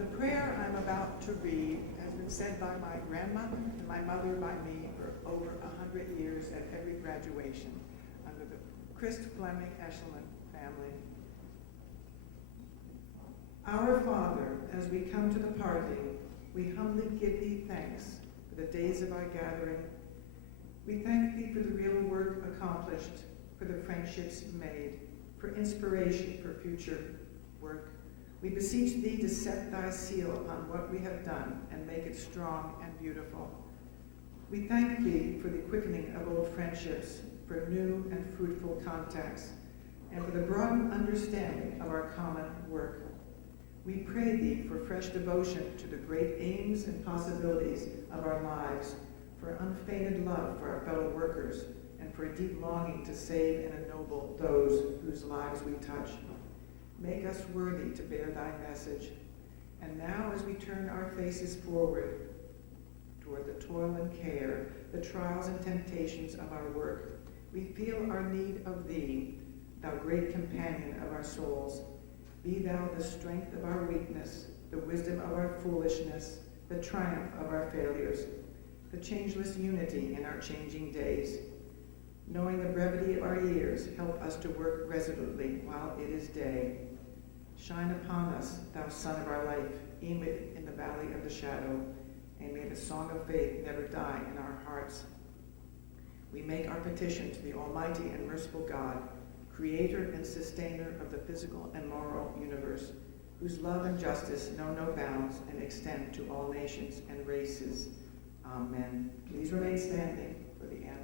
The prayer I'm about to read has been said by my grandmother and my mother by me for over 100 years at every graduation under the Fleming Aeschliman family. Our Father, as we come to the parting, we humbly give thee thanks for the days of our gathering. We thank thee for the real work accomplished, for the friendships made, for inspiration for future work. We beseech thee to set thy seal upon what we have done and make it strong and beautiful. We thank thee for the quickening of old friendships, for new and fruitful contacts, and for the broadened understanding of our common work. We pray thee for fresh devotion to the great aims and possibilities of our lives, for unfeigned love for our fellow workers, and for a deep longing to save and ennoble those whose lives we touch. Make us worthy to bear thy message. And now as we turn our faces forward toward the toil and care, the trials and temptations of our work, we feel our need of thee, thou great companion of our souls. Be thou the strength of our weakness, the wisdom of our foolishness, the triumph of our failures, the changeless unity in our changing days. Knowing the brevity of our years, help us to work resolutely while it is day. Shine upon us, thou sun of our life, even in the valley of the shadow, and may the song of faith never die in our hearts. We make our petition to the Almighty and merciful God, creator and sustainer of the physical and moral universe, whose love and justice know no bounds and extend to all nations and races. Amen. Please remain standing for the anthem.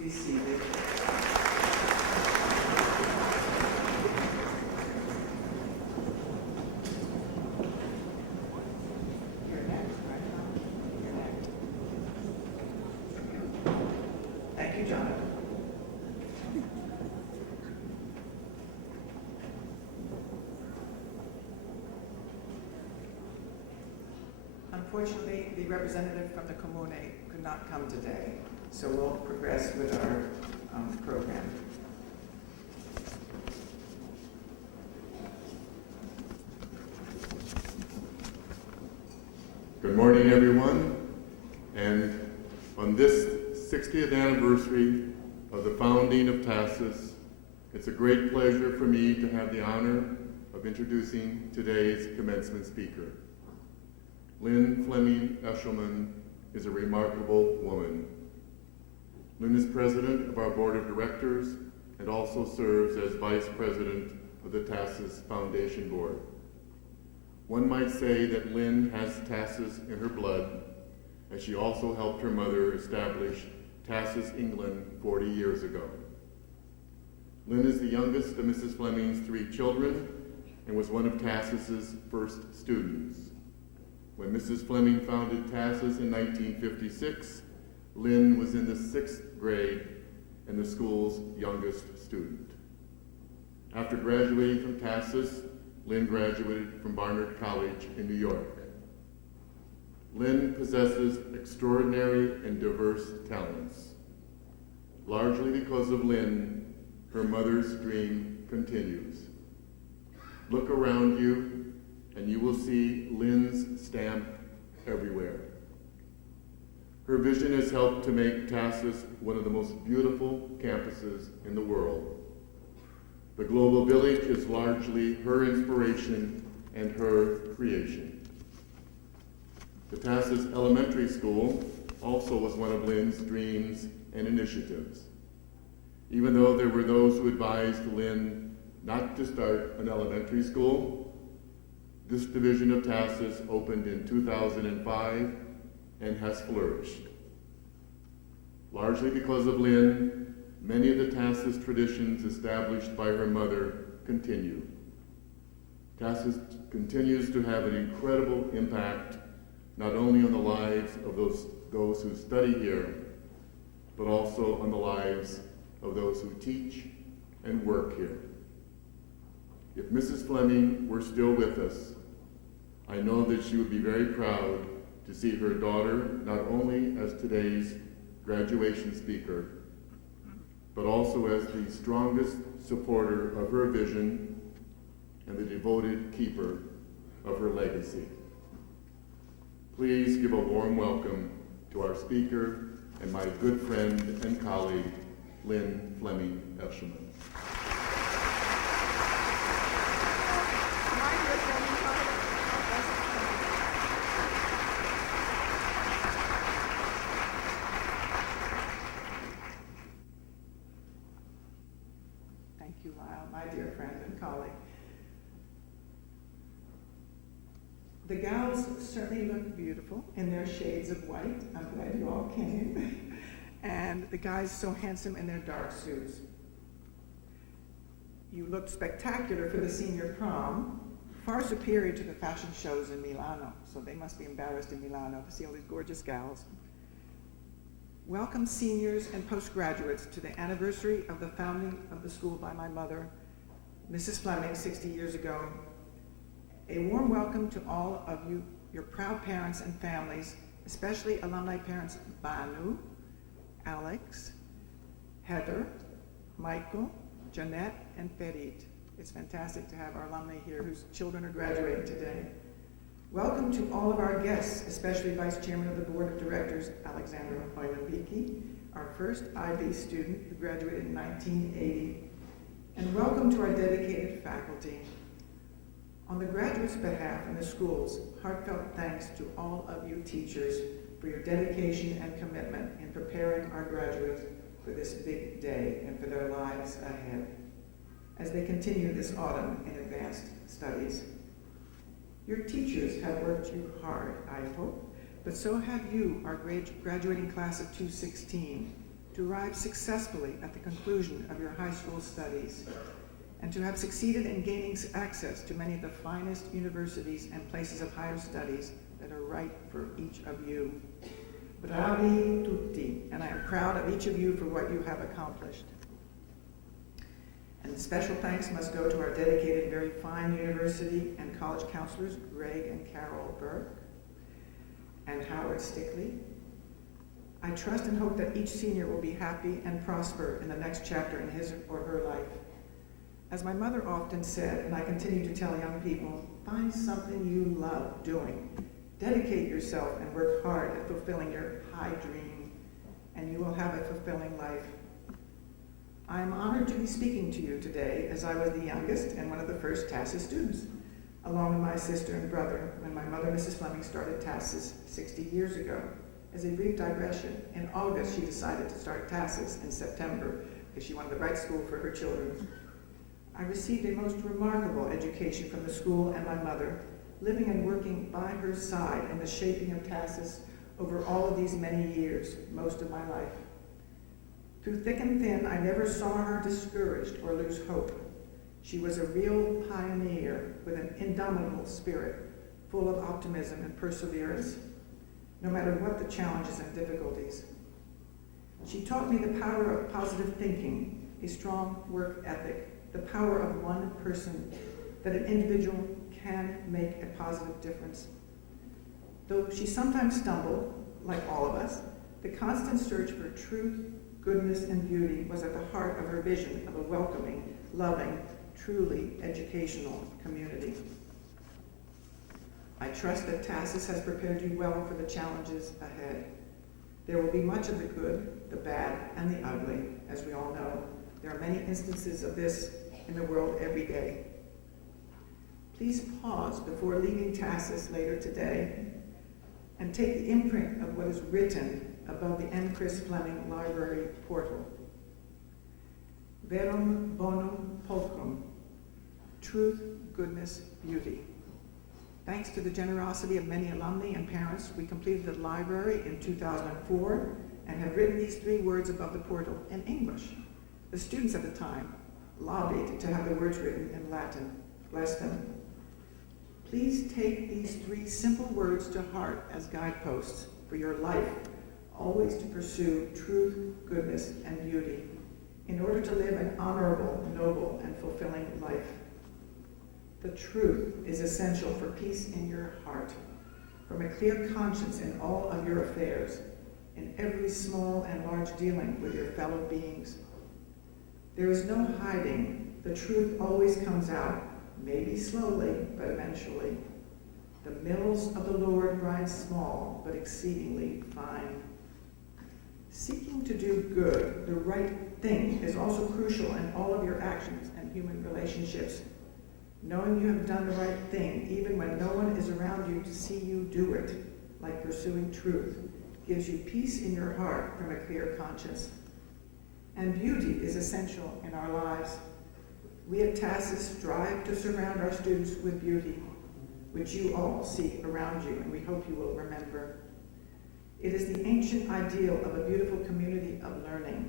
Be seated. You're next, right? You're next. Thank you, Jonathan. Unfortunately, the representative from the Comune could not come today. So we'll progress with our program. Good morning, everyone. And on this 60th anniversary of the founding of TASIS, It's a great pleasure for me to have the honor of introducing today's commencement speaker. Lynn Fleming Aeschliman is a remarkable woman. Lynn is president of our board of directors and also serves as vice president of the TASIS Foundation Board. One might say that Lynn has TASIS in her blood, as she also helped her mother establish TASIS England 40 years ago. Lynn is the youngest of Mrs. Fleming's 3 children and was one of TASIS's first students. When Mrs. Fleming founded TASIS in 1956, Lynn was in the 6th grade and the school's youngest student. After graduating from TASIS, Lynn graduated from Barnard College in New York. Lynn possesses extraordinary and diverse talents. Largely because of Lynn, her mother's dream continues. Look around you and you will see Lynn's stamp everywhere. Her vision has helped to make TASIS one of the most beautiful campuses in the world. The Global Village is largely her inspiration and her creation. The TASIS Elementary School also was one of Lynn's dreams and initiatives. Even though there were those who advised Lynn not to start an elementary school, this division of TASIS opened in 2005 and has flourished. Largely because of Lynn, many of the TASIS traditions established by her mother continue. TASIS continues to have an incredible impact not only on the lives of those who study here, but also on the lives of those who teach and work here. If Mrs. Fleming were still with us, I know that she would be very proud to see her daughter not only as today's graduation speaker, but also as the strongest supporter of her vision and the devoted keeper of her legacy. Please give a warm welcome to our speaker and my good friend and colleague, Lynn Fleming Aeschliman. Thank you, Lyle, my dear friend and colleague. The gals certainly look beautiful in their shades of white. I'm glad you all came. And the guys so handsome in their dark suits. You looked spectacular for the senior prom, far superior to the fashion shows in Milano. So they must be embarrassed in Milano to see all these gorgeous gals. Welcome seniors and postgraduates to the anniversary of the founding of the school by my mother, Mrs. Fleming, 60 years ago. A warm welcome to all of you, your proud parents and families, especially alumni parents Banu, Alex, Heather, Michael, Jeanette, and Ferit. It's fantastic to have our alumni here whose children are graduating today. Welcome to all of our guests, especially Vice Chairman of the Board of Directors, Alexandra Hoyman-Beakey, our first IB student who graduated in 1980. And welcome to our dedicated faculty. On the graduates' behalf and the school's, heartfelt thanks to all of you teachers for your dedication and commitment in preparing our graduates for this big day and for their lives ahead as they continue this autumn in advanced studies. Your teachers have worked you hard, I hope, but so have you, our graduating class of 2016, to arrive successfully at the conclusion of your high school studies and to have succeeded in gaining access to many of the finest universities and places of higher studies that are right for each of you. Bravi tutti, and I am proud of each of you for what you have accomplished. And special thanks must go to our dedicated, very fine university and college counselors, Greg and Carol Burke and Howard Stickley. I trust and hope that each senior will be happy and prosper in the next chapter in his or her life. As my mother often said, and I continue to tell young people, find something you love doing. Dedicate yourself and work hard at fulfilling your high dream, and you will have a fulfilling life. I am honored to be speaking to you today as I was the youngest and one of the first TASIS students, along with my sister and brother when my mother, Mrs. Fleming, started TASIS 60 years ago. As a brief digression, in August she decided to start TASIS in September because she wanted the right school for her children. I received a most remarkable education from the school and my mother, living and working by her side in the shaping of TASIS over all of these many years, most of my life. Through thick and thin, I never saw her discouraged or lose hope. She was a real pioneer with an indomitable spirit, full of optimism and perseverance, no matter what the challenges and difficulties. She taught me the power of positive thinking, a strong work ethic, the power of one person, that an individual can make a positive difference. Though she sometimes stumbled, like all of us, the constant search for truth, goodness, and beauty was at the heart of her vision of a welcoming, loving, truly educational community. I trust that TASIS has prepared you well for the challenges ahead. There will be much of the good, the bad, and the ugly, as we all know. There are many instances of this in the world every day. Please pause before leaving TASIS later today and take the imprint of what is written above the M. Chris Fleming Library portal. Verum bonum pulchrum, truth, goodness, beauty. Thanks to the generosity of many alumni and parents, we completed the library in 2004 and have written these 3 words above the portal in English. The students at the time lobbied to have the words written in Latin. Bless them. Please take these 3 simple words to heart as guideposts for your life, always to pursue truth, goodness, and beauty, in order to live an honorable, noble, and fulfilling life. The truth is essential for peace in your heart, from a clear conscience in all of your affairs, in every small and large dealing with your fellow beings. There is no hiding. The truth always comes out, maybe slowly, but eventually. The mills of the Lord grind small, but exceedingly fine. Seeking to do good, the right thing, is also crucial in all of your actions and human relationships. Knowing you have done the right thing, even when no one is around you to see you do it, like pursuing truth, gives you peace in your heart from a clear conscience. And beauty is essential in our lives. We at TASIS strive to surround our students with beauty, which you all see around you, and we hope you will remember. It is the ancient ideal of a beautiful community of learning,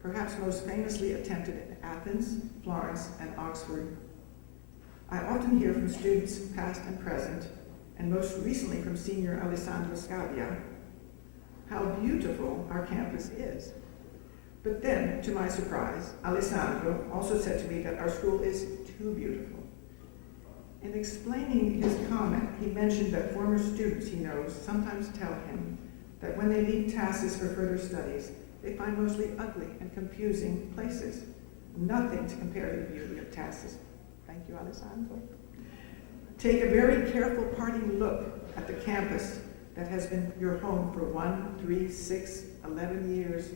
perhaps most famously attempted in Athens, Florence, and Oxford. I often hear from students past and present, and most recently from senior Alessandro Scadia, how beautiful our campus is. But then, to my surprise, Alessandro also said to me that our school is too beautiful. In explaining his comment, he mentioned that former students he knows sometimes tell him that when they leave TASIS for further studies, they find mostly ugly and confusing places, nothing to compare to the beauty of TASIS. Thank you, Alessandro. Take a very careful parting look at the campus that has been your home for 1, 3, 6, 11 years,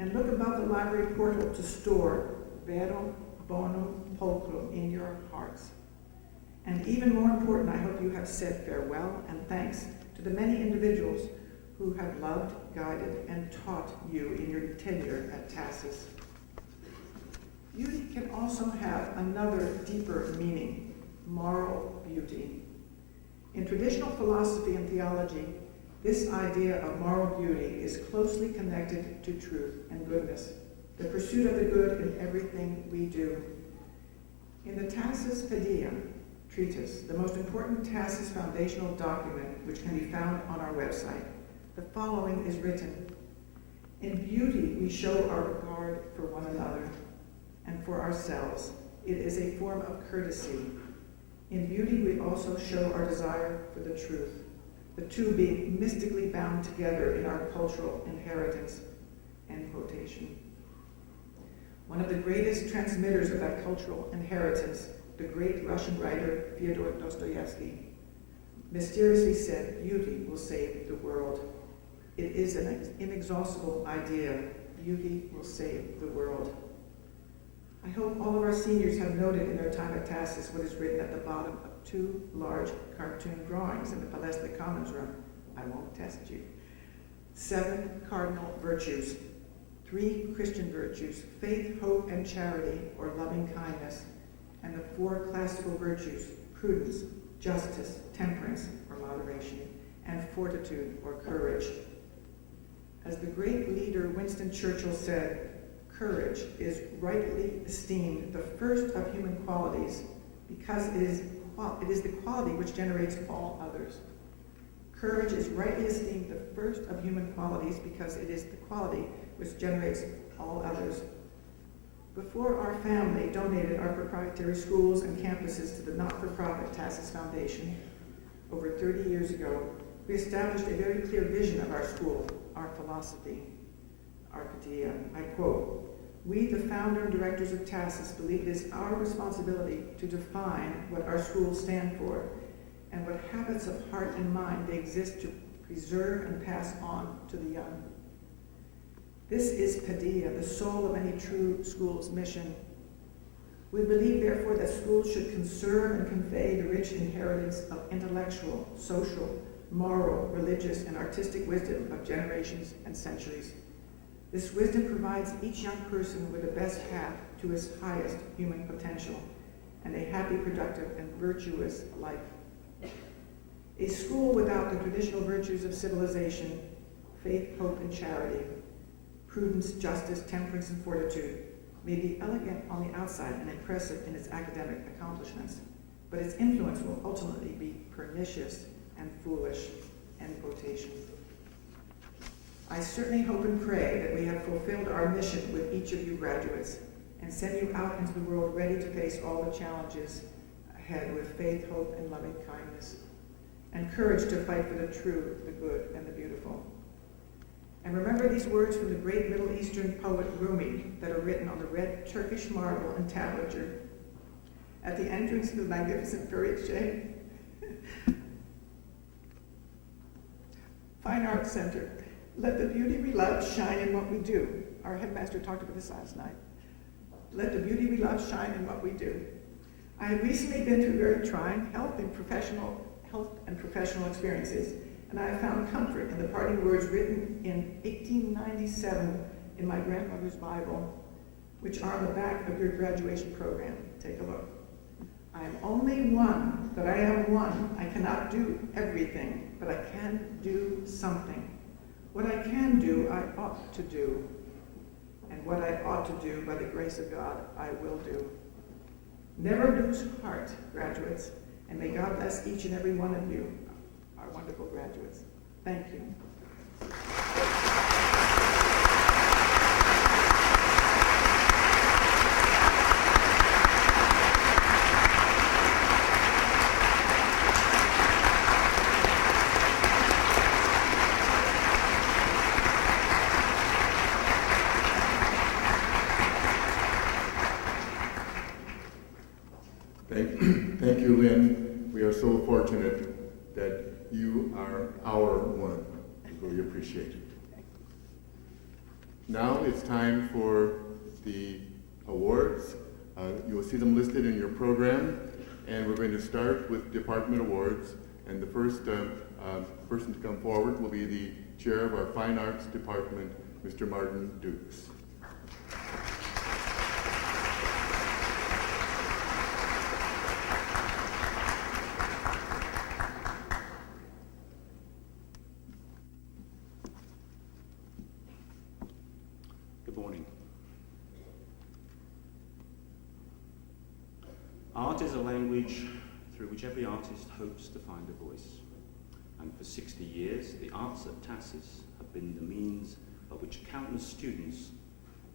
and look above the library portal to store Verum bonum pulchrum in your hearts. And even more important, I hope you have said farewell and thanks to the many individuals who have loved, guided, and taught you in your tenure at TASIS. Beauty can also have another deeper meaning, moral beauty. In traditional philosophy and theology, this idea of moral beauty is closely connected to truth and goodness, the pursuit of the good in everything we do. In the TASIS Pedia treatise, the most important TASIS foundational document, which can be found on our website, the following is written: in beauty we show our regard for one another and for ourselves. It is a form of courtesy. In beauty we also show our desire for the truth, the two being mystically bound together in our cultural inheritance. End quotation. One of the greatest transmitters of that cultural inheritance, the great Russian writer Fyodor Dostoevsky, mysteriously said, "Beauty will save the world." It is an inexhaustible idea, beauty will save the world. I hope all of our seniors have noted in their time at TASIS what is written at the bottom of 2 large cartoon drawings in the Palais des Commons room. I won't test you. 7 cardinal virtues, 3 Christian virtues, faith, hope, and charity, or loving kindness, and the 4 classical virtues, prudence, justice, temperance, or moderation, and fortitude, or courage. As the great leader Winston Churchill said, courage is rightly esteemed the first of human qualities because it is the quality which generates all others. Courage is rightly esteemed the first of human qualities because it is the quality which generates all others. Before our family donated our proprietary schools and campuses to the not-for-profit TASIS Foundation over 30 years ago, we established a very clear vision of our school, our philosophy, our idea. I quote, "We, the founder and directors of TASIS, believe it is our responsibility to define what our schools stand for and what habits of heart and mind they exist to preserve and pass on to the young. This is Padilla, the soul of any true school's mission. We believe, therefore, that schools should conserve and convey the rich inheritance of intellectual, social, moral, religious, and artistic wisdom of generations and centuries. This wisdom provides each young person with the best path to his highest human potential and a happy, productive, and virtuous life. A school without the traditional virtues of civilization, faith, hope, and charity, prudence, justice, temperance, and fortitude, may be elegant on the outside and impressive in its academic accomplishments, but its influence will ultimately be pernicious and foolish." End quotation. I certainly hope and pray that we have fulfilled our mission with each of you graduates and send you out into the world ready to face all the challenges ahead with faith, hope, and loving kindness, and courage to fight for the true, the good, and the beautiful. And remember these words from the great Middle Eastern poet Rumi that are written on the red Turkish marble entablature at the entrance to the magnificent Feritçe Fine Arts Center. Let the beauty we love shine in what we do. Our headmaster talked about this last night. Let the beauty we love shine in what we do. I have recently been through very trying health and professional experiences, and I have found comfort in the parting words written in 1897 in my grandmother's Bible, which are on the back of your graduation program. Take a look. I am only one, but I am one. I cannot do everything, but I can do something. What I can do, I ought to do. And what I ought to do, by the grace of God, I will do. Never lose heart, graduates, and may God bless each and every one of you, our wonderful graduates. Thank you. Thank you, Lynn. We are so fortunate that you are our one. We really appreciate it. Now it's time for the awards. You will see them listed in your program, and we're going to start with department awards. And the first person to come forward will be the chair of our Fine Arts Department, Mr. Martin Dukes. Art is a language through which every artist hopes to find a voice. And for 60 years, the arts at TASIS have been the means by which countless students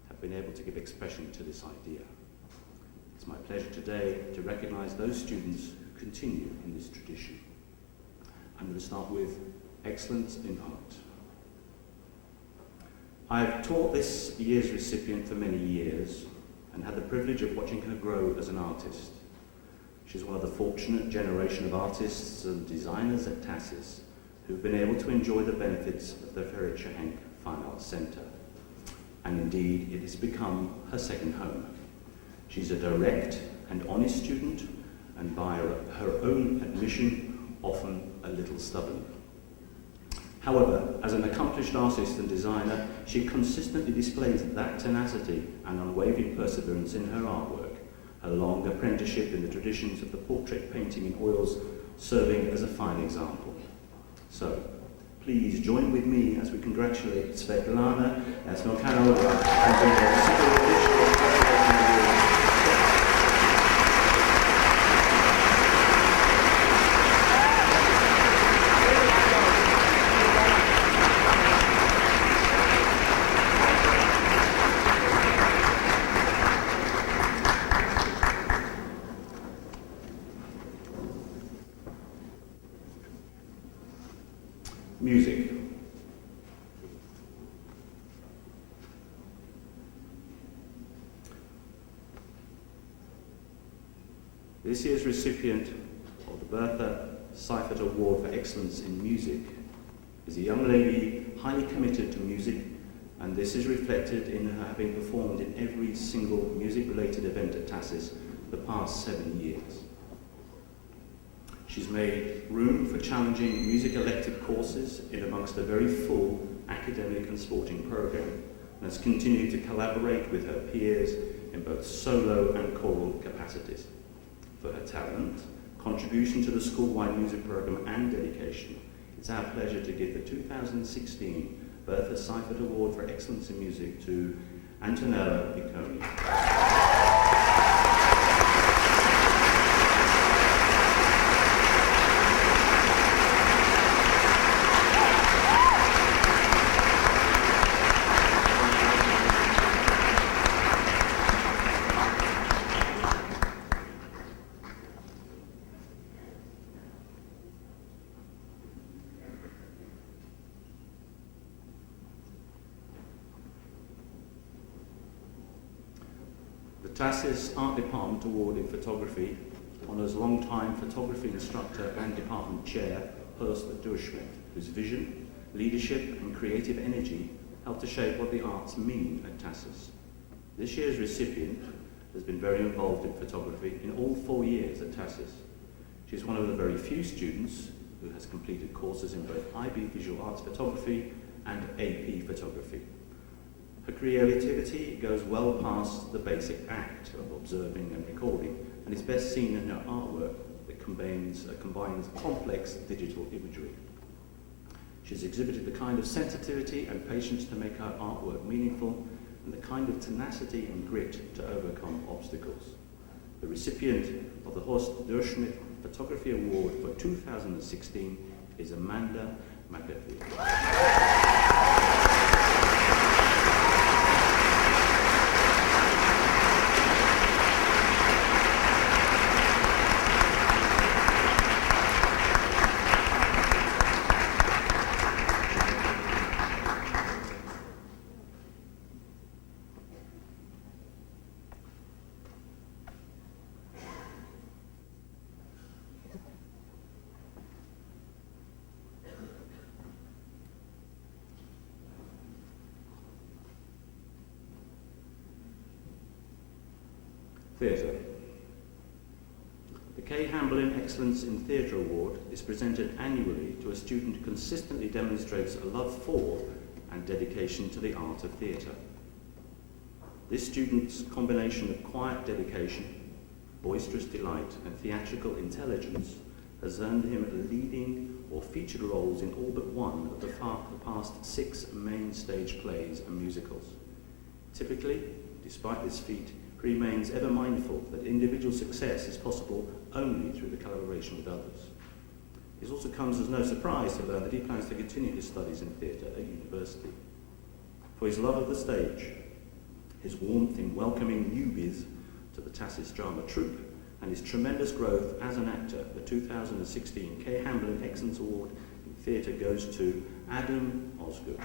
have been able to give expression to this idea. It's my pleasure today to recognise those students who continue in this tradition. I'm going to start with excellence in art. I've taught this year's recipient for many years and had the privilege of watching her grow as an artist. She's one of the fortunate generation of artists and designers at TASIS who've been able to enjoy the benefits of the Feritçe Fine Arts Centre. and indeed it has become her second home. She's a direct and honest student, and by her own admission, often a little stubborn. However, as an accomplished artist and designer, she consistently displays that tenacity and unwavering perseverance in her artwork, her long apprenticeship in the traditions of the portrait painting in oils serving as a fine example. So, please join with me as we congratulate Svetlana Smilkanova and bring her the Super Award. Music. This year's recipient of the Bertha Seifert Award for Excellence in Music is a young lady highly committed to music, and this is reflected in her having performed in every single music-related event at TASIS for the past 7 years. She's made room for challenging music elective courses in amongst a very full academic and sporting program, and has continued to collaborate with her peers in both solo and choral capacities. For her talent, contribution to the school-wide music program and dedication, it's our pleasure to give the 2016 Bertha Seifert Award for Excellence in Music to Antonella Piconi. The TASIS Art Department Award in Photography honours long-time photography instructor and department chair Horst Durschmidt, whose vision, leadership and creative energy helped to shape what the arts mean at TASIS. This year's recipient has been very involved in photography in all 4 years at TASIS. She's one of the very few students who has completed courses in both IB Visual Arts Photography and AP Photography. Her creativity goes well past the basic act of observing and recording, and is best seen in her artwork that combines complex digital imagery. She's exhibited the kind of sensitivity and patience to make her artwork meaningful, and the kind of tenacity and grit to overcome obstacles. The recipient of the Horst Durschmidt Photography Award for 2016 is Amanda McAfee. Theatre. The Kay Hamblin Excellence in Theatre Award is presented annually to a student who consistently demonstrates a love for and dedication to the art of theatre. This student's combination of quiet dedication, boisterous delight and theatrical intelligence has earned him leading or featured roles in all but one of the past 6 main stage plays and musicals. Typically, despite this feat, he remains ever mindful that individual success is possible only through the collaboration with others. It also comes as no surprise to learn that he plans to continue his studies in theatre at university. For his love of the stage, his warmth in welcoming newbies to the TASIS drama troupe, and his tremendous growth as an actor, the 2016 Kay Hamblin Excellence Award in Theatre goes to Adam Osgood.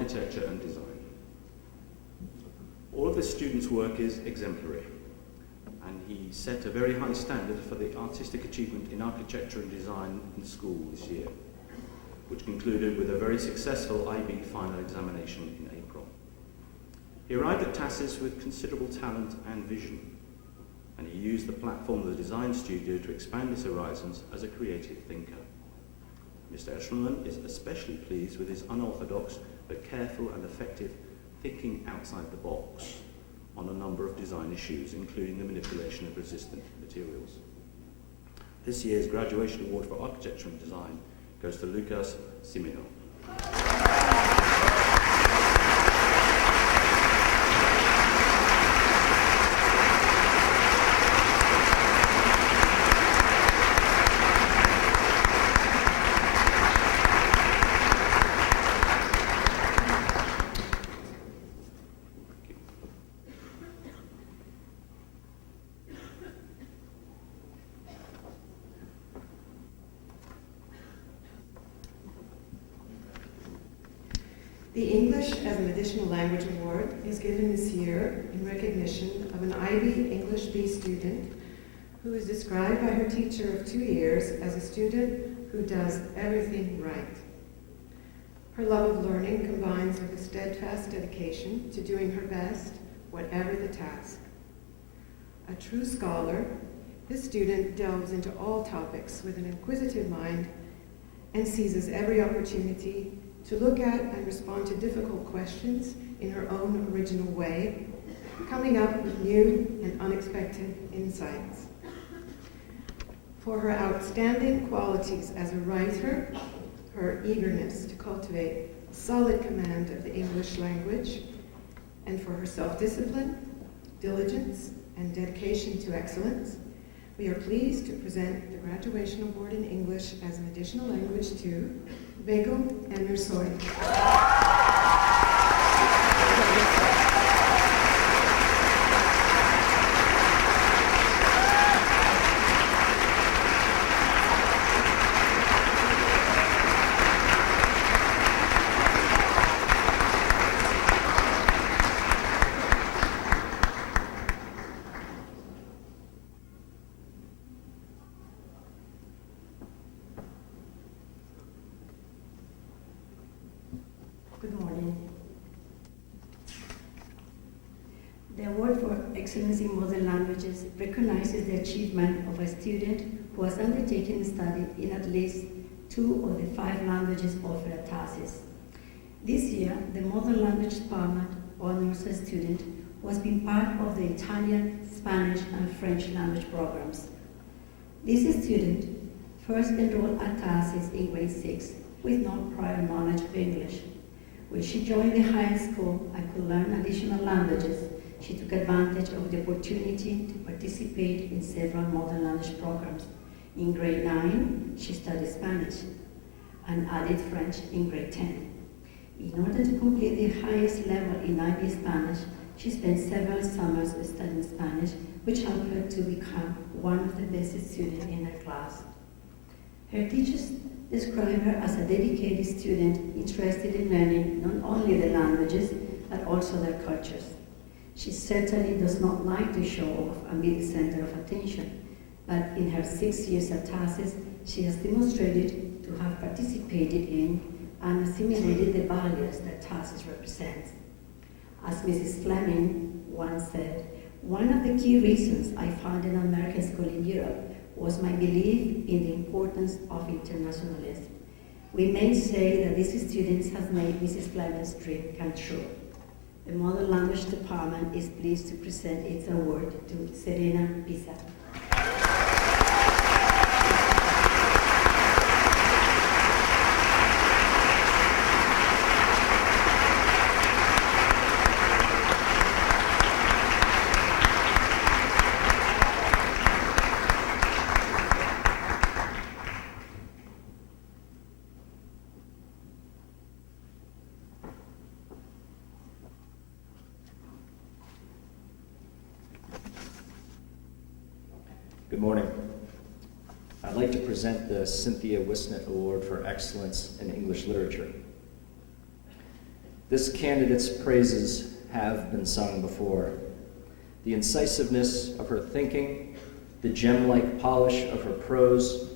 architecture and design. All of this student's work is exemplary, and he set a very high standard for the artistic achievement in architecture and design in school this year, which concluded with a very successful IB final examination in April. He arrived at TASIS with considerable talent and vision, and he used the platform of the design studio to expand his horizons as a creative thinker. Mr. Aeschliman is especially pleased with his unorthodox but careful and effective thinking outside the box on a number of design issues, including the manipulation of resistant materials. This year's graduation award for architecture and design goes to Lucas Simino. The English as an Additional Language Award is given this year in recognition of an IB English B student who is described by her teacher of 2 years as a student who does everything right. Her love of learning combines with a steadfast dedication to doing her best, whatever the task. A true scholar, this student delves into all topics with an inquisitive mind and seizes every opportunity to look at and respond to difficult questions in her own original way, coming up with new and unexpected insights. For her outstanding qualities as a writer, her eagerness to cultivate solid command of the English language, and for her self-discipline, diligence, and dedication to excellence, we are pleased to present the Graduation Award in English as an Additional Language to Begum Emersoy. Good morning. The Award for Excellence in Modern Languages recognizes the achievement of a student who has undertaken study in at least 2 of the 5 languages offered at TASIS. This year, the Modern Language Department honors a student who has been part of the Italian, Spanish, and French language programs. This student first enrolled at TASIS in grade 6 with no prior knowledge of English. When she joined the high school and could learn additional languages, she took advantage of the opportunity to participate in several modern language programs. In grade 9, she studied Spanish and added French in grade 10. In order to complete the highest level in IB Spanish, she spent several summers studying Spanish, which helped her to become one of the best students in her class. Her teachers describe her as a dedicated student interested in learning not only the languages, but also their cultures. She certainly does not like to show off and be the center of attention, but in her 6 years at TASIS, she has demonstrated to have participated in and assimilated the values that TASIS represents. As Mrs. Fleming once said, one of the key reasons I found an American school in Europe was my belief in the importance of internationalism. We may say that these students have made Mrs. Fleming's dream come true. The Modern Language Department is pleased to present its award to Serena Pisa. Good morning. I'd like to present the Cynthia Wisnett Award for Excellence in English Literature. This candidate's praises have been sung before. The incisiveness of her thinking, the gem-like polish of her prose,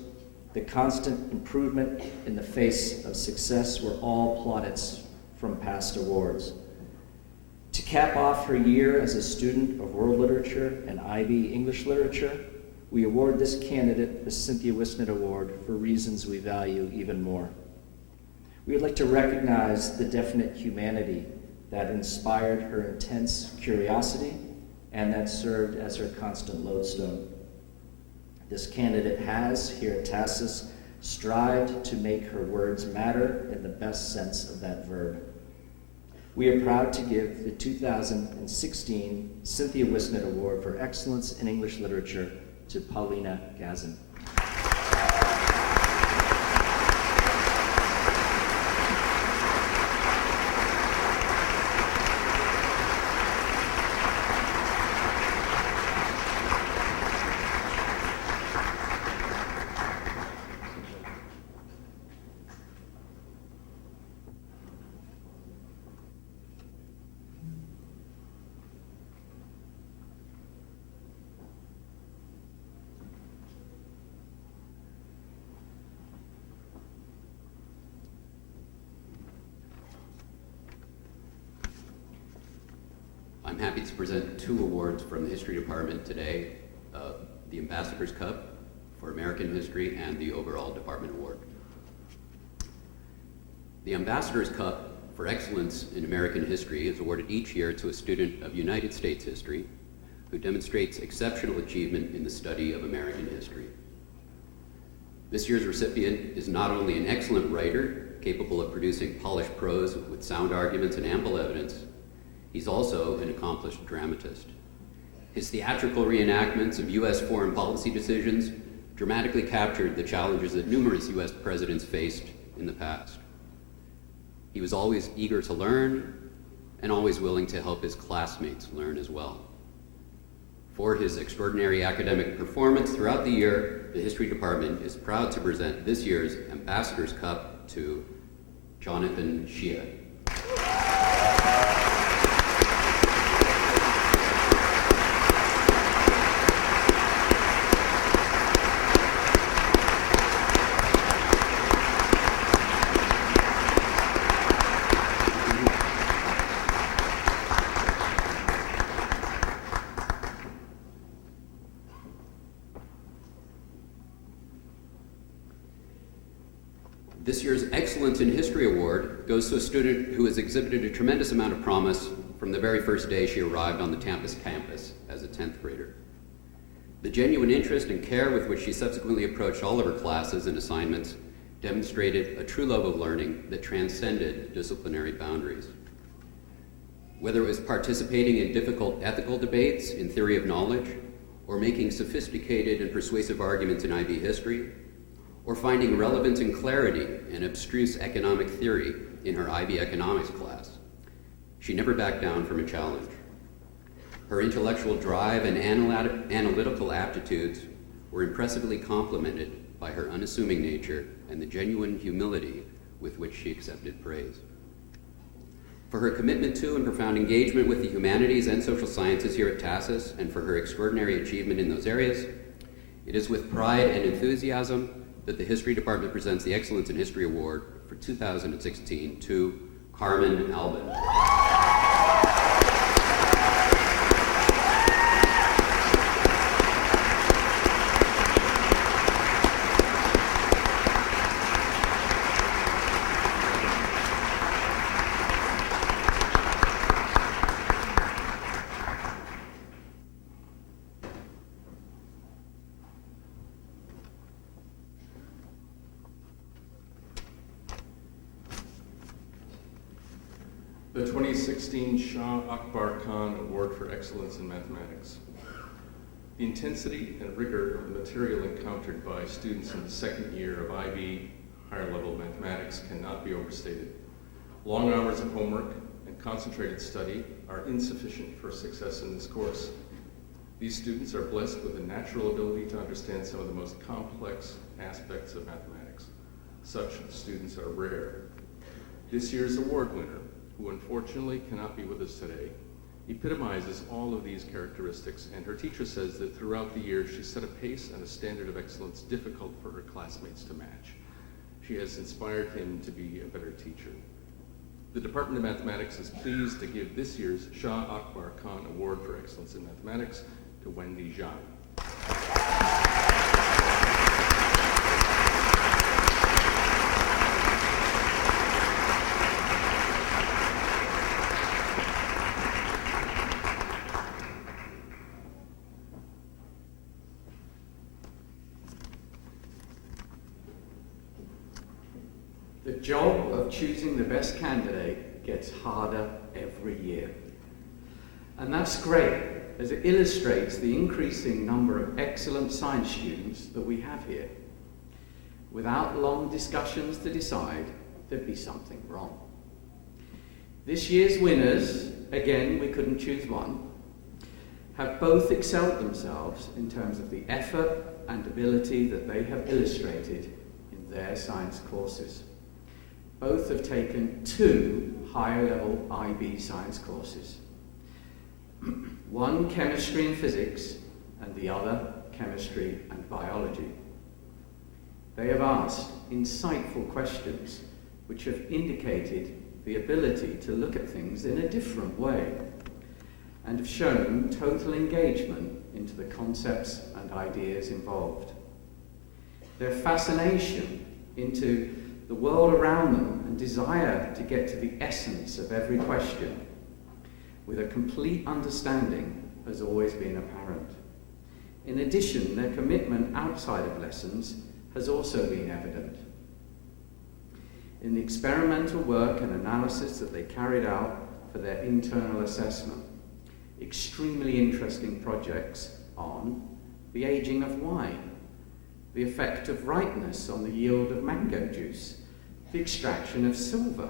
the constant improvement in the face of success were all plaudits from past awards. To cap off her year as a student of world literature and IB English literature, we award this candidate the Cynthia Wisnett Award for reasons we value even more. We would like to recognize the definite humanity that inspired her intense curiosity and that served as her constant lodestone. This candidate has, here at TASIS, strived to make her words matter in the best sense of that verb. We are proud to give the 2016 Cynthia Wisnett Award for Excellence in English Literature to Paulina Gazin. I'm happy to present two awards from the History Department today, the Ambassador's Cup for American History and the Overall Department Award. The Ambassador's Cup for Excellence in American History is awarded each year to a student of United States history who demonstrates exceptional achievement in the study of American history. This year's recipient is not only an excellent writer, capable of producing polished prose with sound arguments and ample evidence, he's also an accomplished dramatist. His theatrical reenactments of U.S. foreign policy decisions dramatically captured the challenges that numerous U.S. presidents faced in the past. He was always eager to learn and always willing to help his classmates learn as well. For his extraordinary academic performance throughout the year, the History Department is proud to present this year's Ambassador's Cup to Jonathan Shea. This year's Excellence in History Award goes to a student who has exhibited a tremendous amount of promise from the very first day she arrived on the Tampus campus as a 10th grader. The genuine interest and care with which she subsequently approached all of her classes and assignments demonstrated a true love of learning that transcended disciplinary boundaries. Whether it was participating in difficult ethical debates in theory of knowledge, or making sophisticated and persuasive arguments in IB history, or finding relevance and clarity in abstruse economic theory in her IB economics class, she never backed down from a challenge. Her intellectual drive and analytical aptitudes were impressively complemented by her unassuming nature and the genuine humility with which she accepted praise. For her commitment to and profound engagement with the humanities and social sciences here at TASIS, and for her extraordinary achievement in those areas, it is with pride and enthusiasm that the History Department presents the Excellence in History Award for 2016 to Carmen Albin. The 2016 Shah Akbar Khan Award for Excellence in Mathematics. The intensity and rigor of the material encountered by students in the second year of IB higher level mathematics cannot be overstated. Long hours of homework and concentrated study are insufficient for success in this course. These students are blessed with a natural ability to understand some of the most complex aspects of mathematics. Such students are rare. This year's award winner who unfortunately cannot be with us today, epitomizes all of these characteristics, and her teacher says that throughout the year she set a pace and a standard of excellence difficult for her classmates to match. She has inspired him to be a better teacher. The Department of Mathematics is pleased to give this year's Shah Akbar Khan Award for Excellence in Mathematics to Wendy Zhang. The job of choosing the best candidate gets harder every year. And that's great, as it illustrates the increasing number of excellent science students that we have here. Without long discussions to decide, there'd be something wrong. This year's winners, again, we couldn't choose one, have both excelled themselves in terms of the effort and ability that they have illustrated in their science courses. Both have taken 2 higher-level IB science courses. One chemistry and physics, and the other chemistry and biology. They have asked insightful questions which have indicated the ability to look at things in a different way, and have shown total engagement into the concepts and ideas involved. Their fascination into the world around them and desire to get to the essence of every question with a complete understanding has always been apparent. In addition, their commitment outside of lessons has also been evident. In the experimental work and analysis that they carried out for their internal assessment, extremely interesting projects on the aging of wine, the effect of ripeness on the yield of mango juice, the extraction of silver,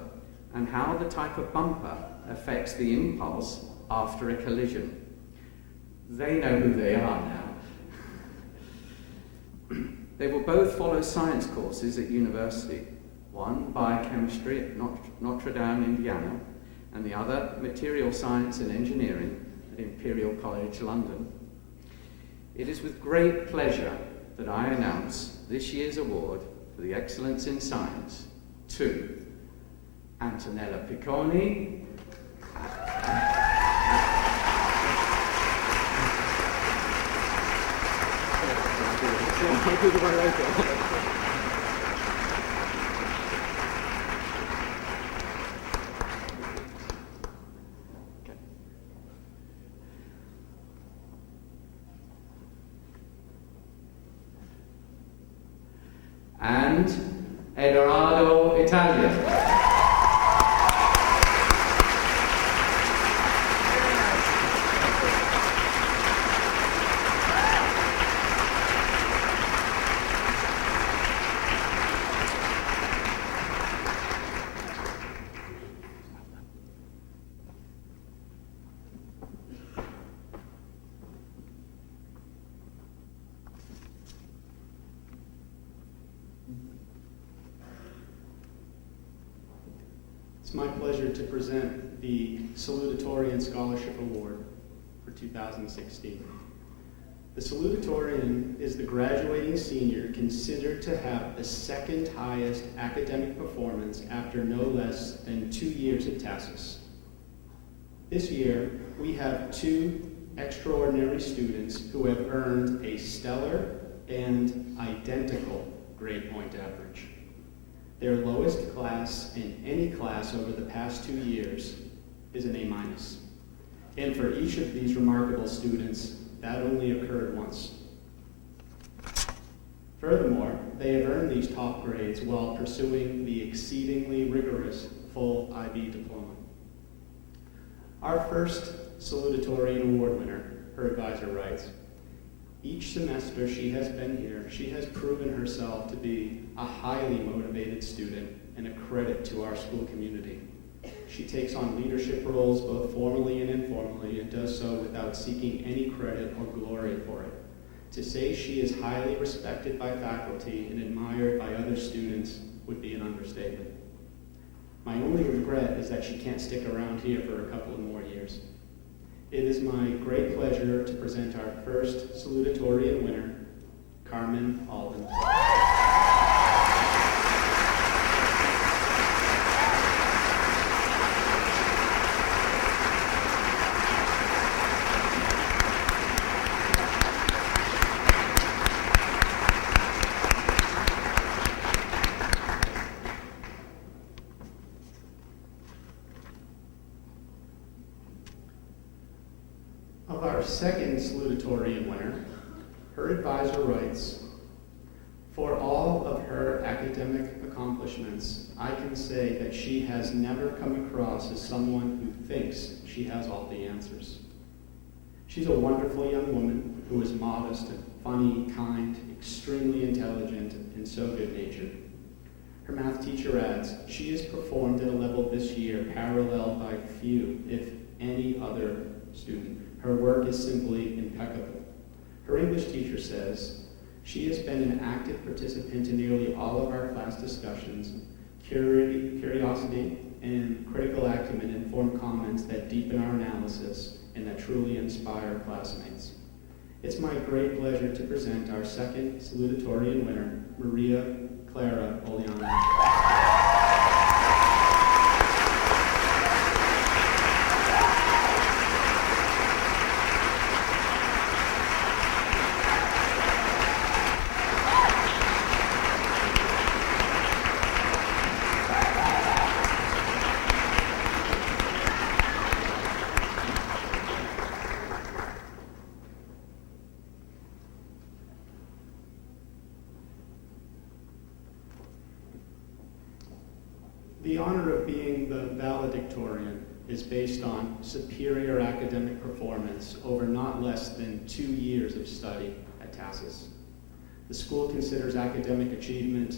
and how the type of bumper affects the impulse after a collision. They know who they are now. They will both follow science courses at university, one biochemistry at Notre Dame, Indiana, and the other material science and engineering at Imperial College, London. It is with great pleasure that I announce this year's award for the excellence in science to Antonella Piconi, and Edoardo Italia. It's my pleasure to present the Salutatorian Scholarship Award for 2016. The Salutatorian is the graduating senior considered to have the second highest academic performance after no less than 2 years at TASIS. This year, we have 2 extraordinary students who have earned a stellar and identical grade point average. Their lowest class in any class over the past 2 years is an A-. And for each of these remarkable students, that only occurred once. Furthermore, they have earned these top grades while pursuing the exceedingly rigorous full IB diploma. Our first salutatorian award winner, her advisor writes, each semester she has been here, she has proven herself to be a highly motivated student and a credit to our school community. She takes on leadership roles both formally and informally and does so without seeking any credit or glory for it. To say she is highly respected by faculty and admired by other students would be an understatement. My only regret is that she can't stick around here for a couple of more years. It is my great pleasure to present our first salutatorian winner, Carmen Alden. Of our second salutatorian winner, her advisor writes, "For all of her academic accomplishments, I can say that she has never come across as someone who thinks she has all the answers. She's a wonderful young woman who is modest and funny, kind, extremely intelligent, and so good-natured." Her math teacher adds, "She has performed at a level this year paralleled by few, if any other student. Her work is simply impeccable." Her English teacher says, "She has been an active participant in nearly all of our class discussions. Curiosity and critical acumen inform comments that deepen our analysis and that truly inspire classmates." It's my great pleasure to present our second salutatorian winner, Maria Clara Oliana. The honor of being the valedictorian is based on superior academic performance over not less than 2 years of study at TASIS. The school considers academic achievement,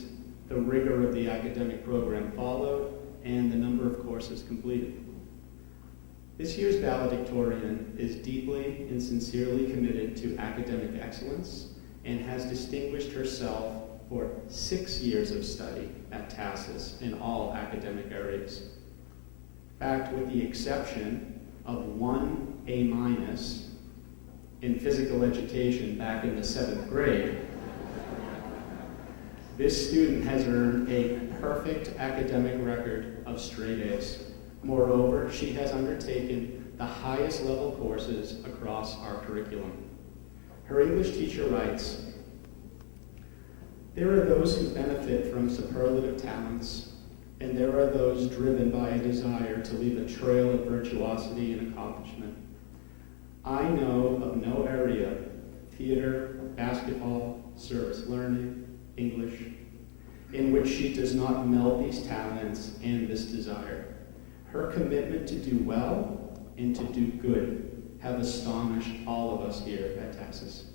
the rigor of the academic program followed, and the number of courses completed. This year's valedictorian is deeply and sincerely committed to academic excellence and has distinguished herself for 6 years of study at TASIS in all academic areas. In fact, with the exception of 1 A- in physical education back in the 7th grade, this student has earned a perfect academic record of straight A's. Moreover, she has undertaken the highest level courses across our curriculum. Her English teacher writes, "There are those who benefit from superlative talents, and there are those driven by a desire to leave a trail of virtuosity and accomplishment. I know of no area, theater, basketball, service learning, English, in which she does not meld these talents and this desire. Her commitment to do well and to do good have astonished all of us here at TASIS.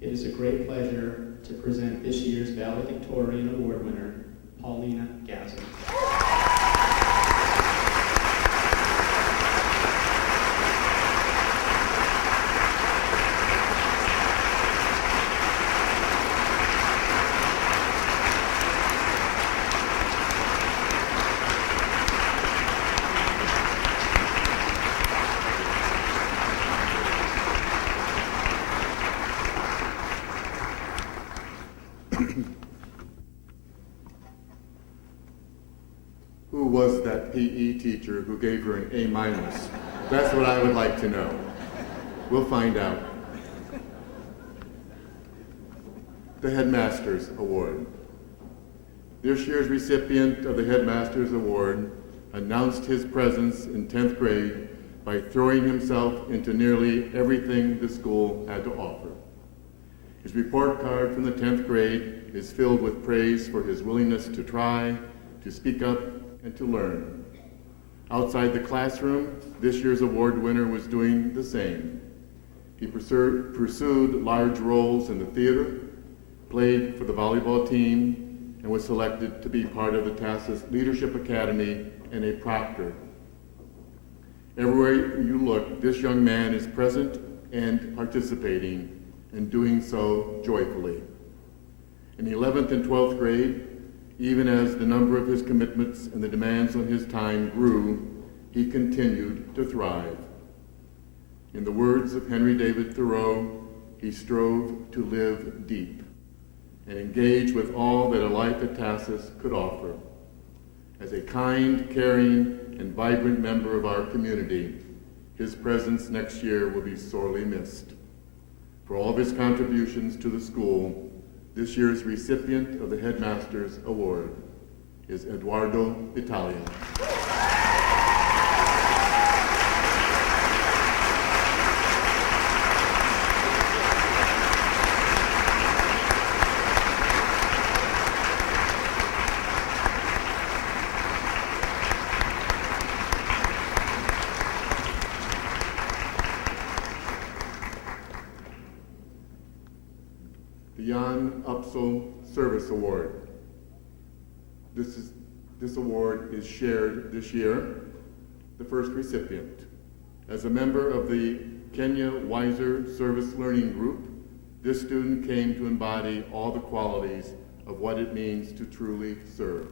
It is a great pleasure to present this year's valedictorian award winner, Paulina Gazin." Who was that PE teacher who gave her an A-? That's what I would like to know. We'll find out. The Headmaster's Award. This year's recipient of the Headmaster's Award announced his presence in 10th grade by throwing himself into nearly everything the school had to offer. His report card from the 10th grade is filled with praise for his willingness to try, to speak up, and to learn. Outside the classroom, this year's award winner was doing the same. He pursued large roles in the theater, played for the volleyball team, and was selected to be part of the TASIS Leadership Academy and a proctor. Everywhere you look, this young man is present and participating, and doing so joyfully. In the 11th and 12th grade, Even as the number of his commitments and the demands on his time grew, he continued to thrive. In the words of Henry David Thoreau, he strove to live deep and engage with all that a life at TASIS could offer. As a kind, caring, and vibrant member of our community, his presence next year will be sorely missed. For all of his contributions to the school, this year's recipient of the Headmaster's Award is Eduardo Italia. The Jan Upsal Service Award. This award is shared this year, the first recipient. As a member of the Kenya Wiser Service Learning Group, this student came to embody all the qualities of what it means to truly serve.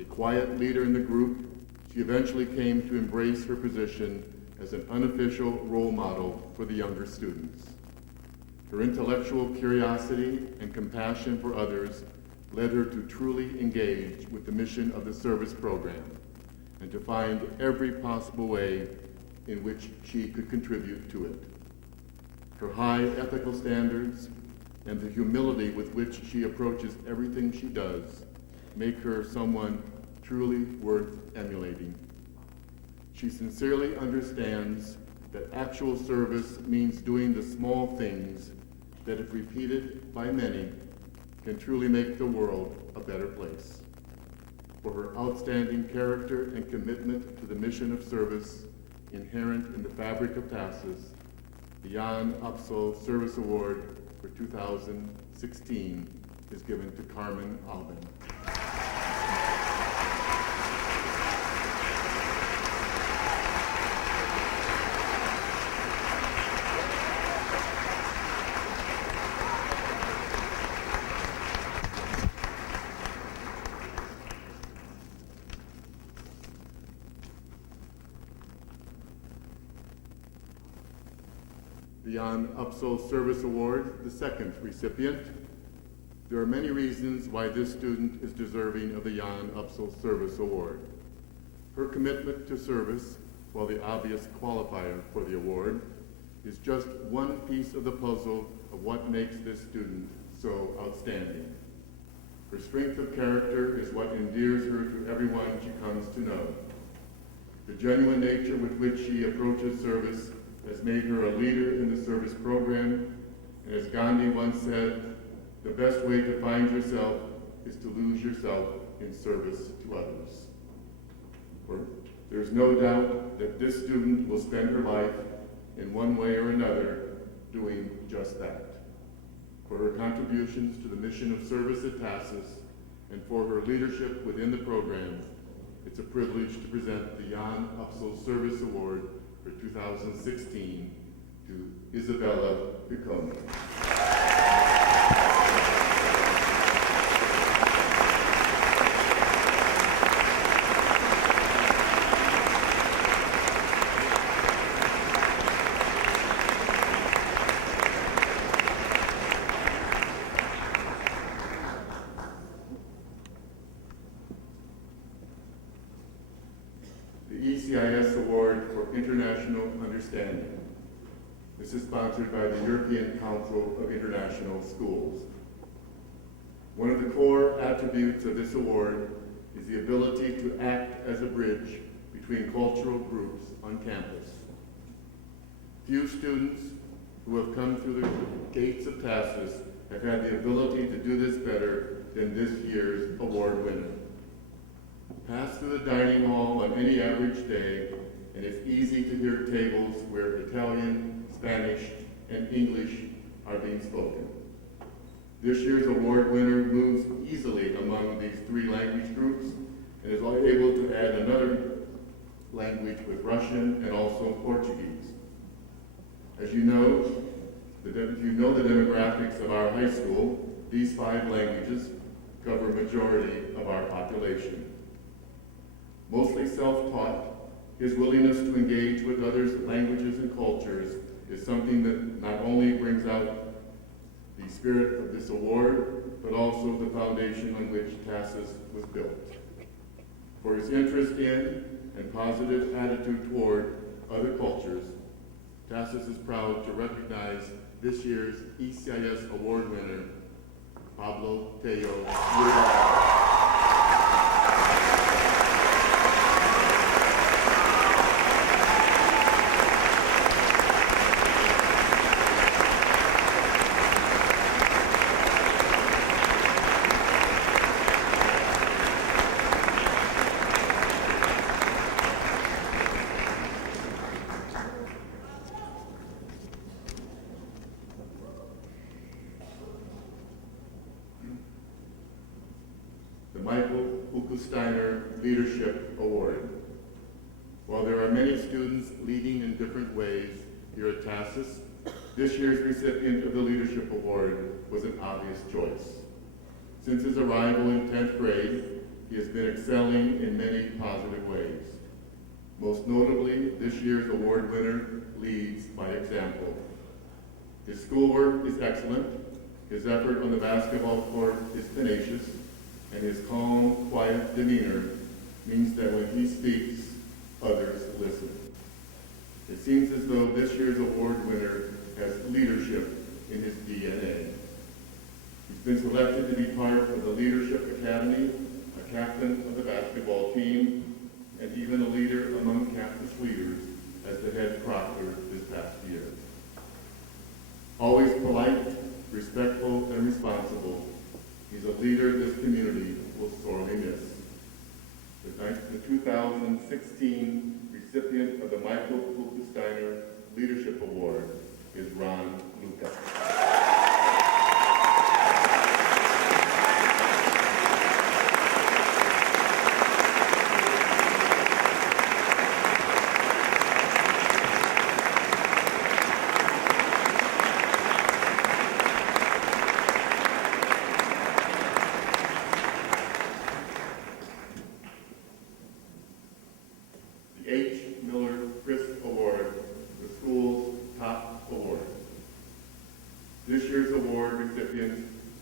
A quiet leader in the group, she eventually came to embrace her position as an unofficial role model for the younger students. Her intellectual curiosity and compassion for others led her to truly engage with the mission of the service program and to find every possible way in which she could contribute to it. Her high ethical standards and the humility with which she approaches everything she does make her someone truly worth emulating. She sincerely understands that actual service means doing the small things that, if repeated by many, can truly make the world a better place. For her outstanding character and commitment to the mission of service inherent in the fabric of TASIS, the Jan Upsal Service Award for 2016 is given to Carmen Alban. The Jan Upsal Service Award, the second recipient. There are many reasons why this student is deserving of the Jan Upsal Service Award. Her commitment to service, while the obvious qualifier for the award, is just one piece of the puzzle of what makes this student so outstanding. Her strength of character is what endears her to everyone she comes to know. The genuine nature with which she approaches service has made her a leader in the service program, and as Gandhi once said, the best way to find yourself is to lose yourself in service to others. There's no doubt that this student will spend her life in one way or another doing just that. For her contributions to the mission of service at TASIS and for her leadership within the program, it's a privilege to present the Jan Upsal Service Award for 2016 to Isabella Piconi. ECIS Award for International Understanding. This is sponsored by the European Council of International Schools. One of the core attributes of this award is the ability to act as a bridge between cultural groups on campus. Few students who have come through the gates of TASIS have had the ability to do this better than this year's award winner. Pass through the dining hall on any average day, and it's easy to hear tables where Italian, Spanish, and English are being spoken. This year's award winner moves easily among these three language groups and is able to add another language with Russian and also Portuguese. As you know, if you know the demographics of our high school, these 5 languages cover a majority of our population. Mostly self-taught, his willingness to engage with others' languages and cultures is something that not only brings out the spirit of this award, but also the foundation on which TASIS was built. For his interest in and positive attitude toward other cultures, TASIS is proud to recognize this year's ECIS award winner, Pablo Tello. Leadership Award. While there are many students leading in different ways here at TASIS, this year's recipient of the Leadership Award was an obvious choice. Since his arrival in 10th grade, he has been excelling in many positive ways. Most notably, this year's award winner leads by example. His schoolwork is excellent, his effort on the basketball court is tenacious, and his calm, quiet demeanor means that when he speaks, others listen. It seems as though this year's award winner has leadership in his DNA. He's been selected to be part of the Leadership Academy, a captain of the basketball team, and even a leader among campus leaders as the head proctor this past year. Always polite, respectful, and responsible, he's a leader this community will sorely miss. The 2016 recipient of the Michael Kuchensteiner Leadership Award is Ron Luca.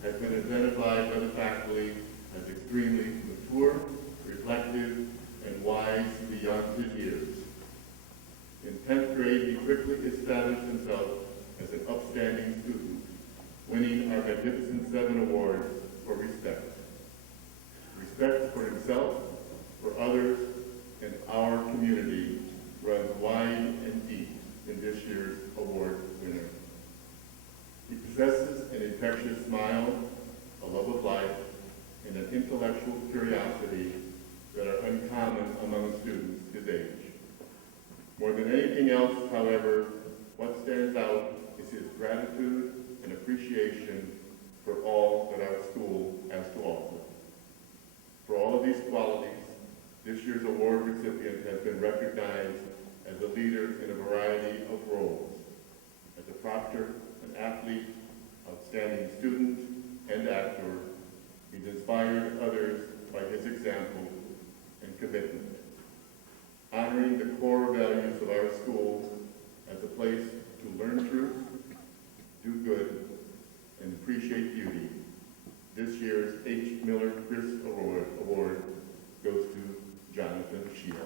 Has been identified by the faculty as extremely mature, reflective, and wise beyond his years. In 10th grade, he quickly established himself as an upstanding student, winning our Magnificent Seven Award for respect. Respect for himself, for others, and our community runs wide and deep in this year's award winner. He possesses an infectious smile, a love of life, and an intellectual curiosity that are uncommon among students his age. More than anything else, however, what stands out is his gratitude and appreciation for all that our school has to offer. For all of these qualities, this year's award recipient has been recognized as a leader in a variety of roles. As a proctor, an athlete, outstanding student, and actor, he's inspired others by his example and commitment. Honoring the core values of our school as a place to learn truth, do good, and appreciate beauty, this year's H. Miller Chris Award goes to Jonathan Sheehan.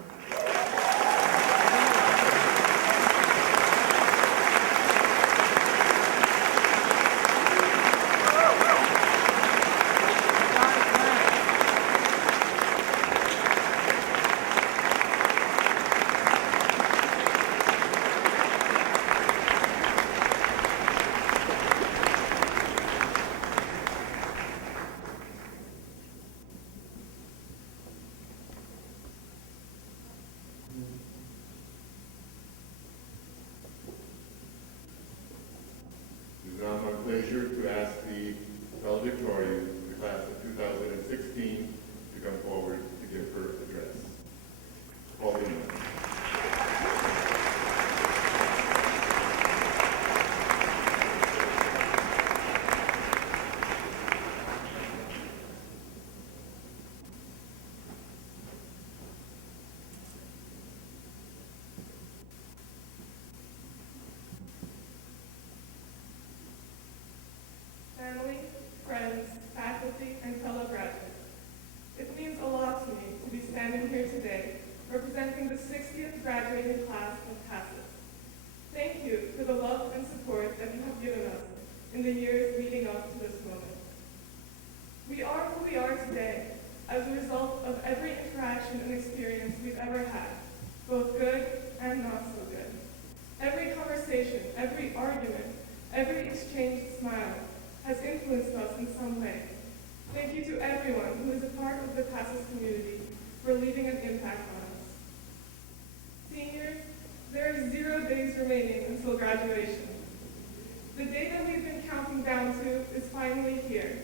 interaction and experience we've ever had, both good and not so good. Every conversation, every argument, every exchanged smile has influenced us in some way. Thank you to everyone who is a part of the TASIS community for leaving an impact on us. Seniors, there are 0 days remaining until graduation. The day that we've been counting down to is finally here,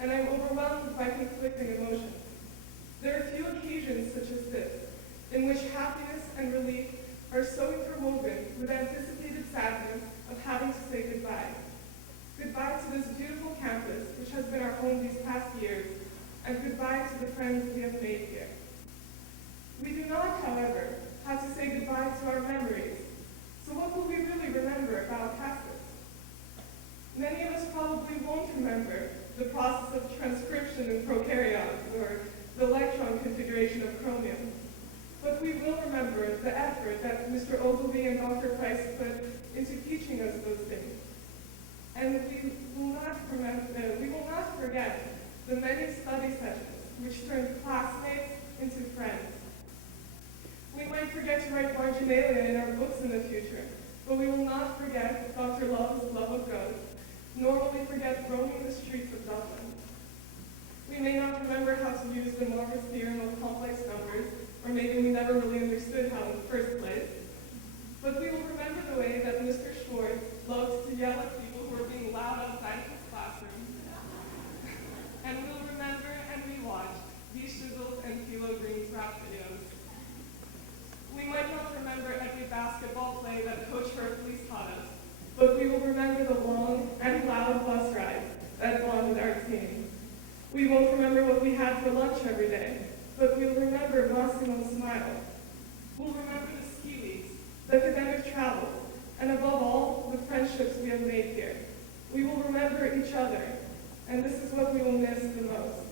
and I'm overwhelmed by conflicting emotions. There are few occasions such as this, in which happiness and relief are so interwoven with anticipated sadness of having to say goodbye. Goodbye to this beautiful campus, which has been our home these past years, and goodbye to the friends we have made here. We do not, however, have to say goodbye to our memories. So what will we really remember about TASIS? Many of us probably won't remember the process of transcription in prokaryotes or the electron configuration of chromium. But we will remember the effort that Mr. Ogilvy and Dr. Price put into teaching us those things. And we will not forget the many study sessions which turned classmates into friends. We might forget to write marginalia in our books in the future, but we will not forget Dr. Love's love of God, nor will we forget roaming the streets of Dublin. We may not remember how to use the Morris theorem of complex numbers, or maybe we never really understood how in the first place, but we will remember the way that Mr. Schwartz loved to yell at people who were being loud outside his classroom. And we'll remember and rewatch these Shizzles and Philo Green's rap videos. We might not remember every basketball play that Coach Hercules taught us, but we will remember the long and loud bus rides that bonded our team. We won't remember what we had for lunch every day, but we'll remember Massimo's smile. We'll remember the ski weeks, the academic travels, and above all, the friendships we have made here. We will remember each other, and this is what we will miss the most.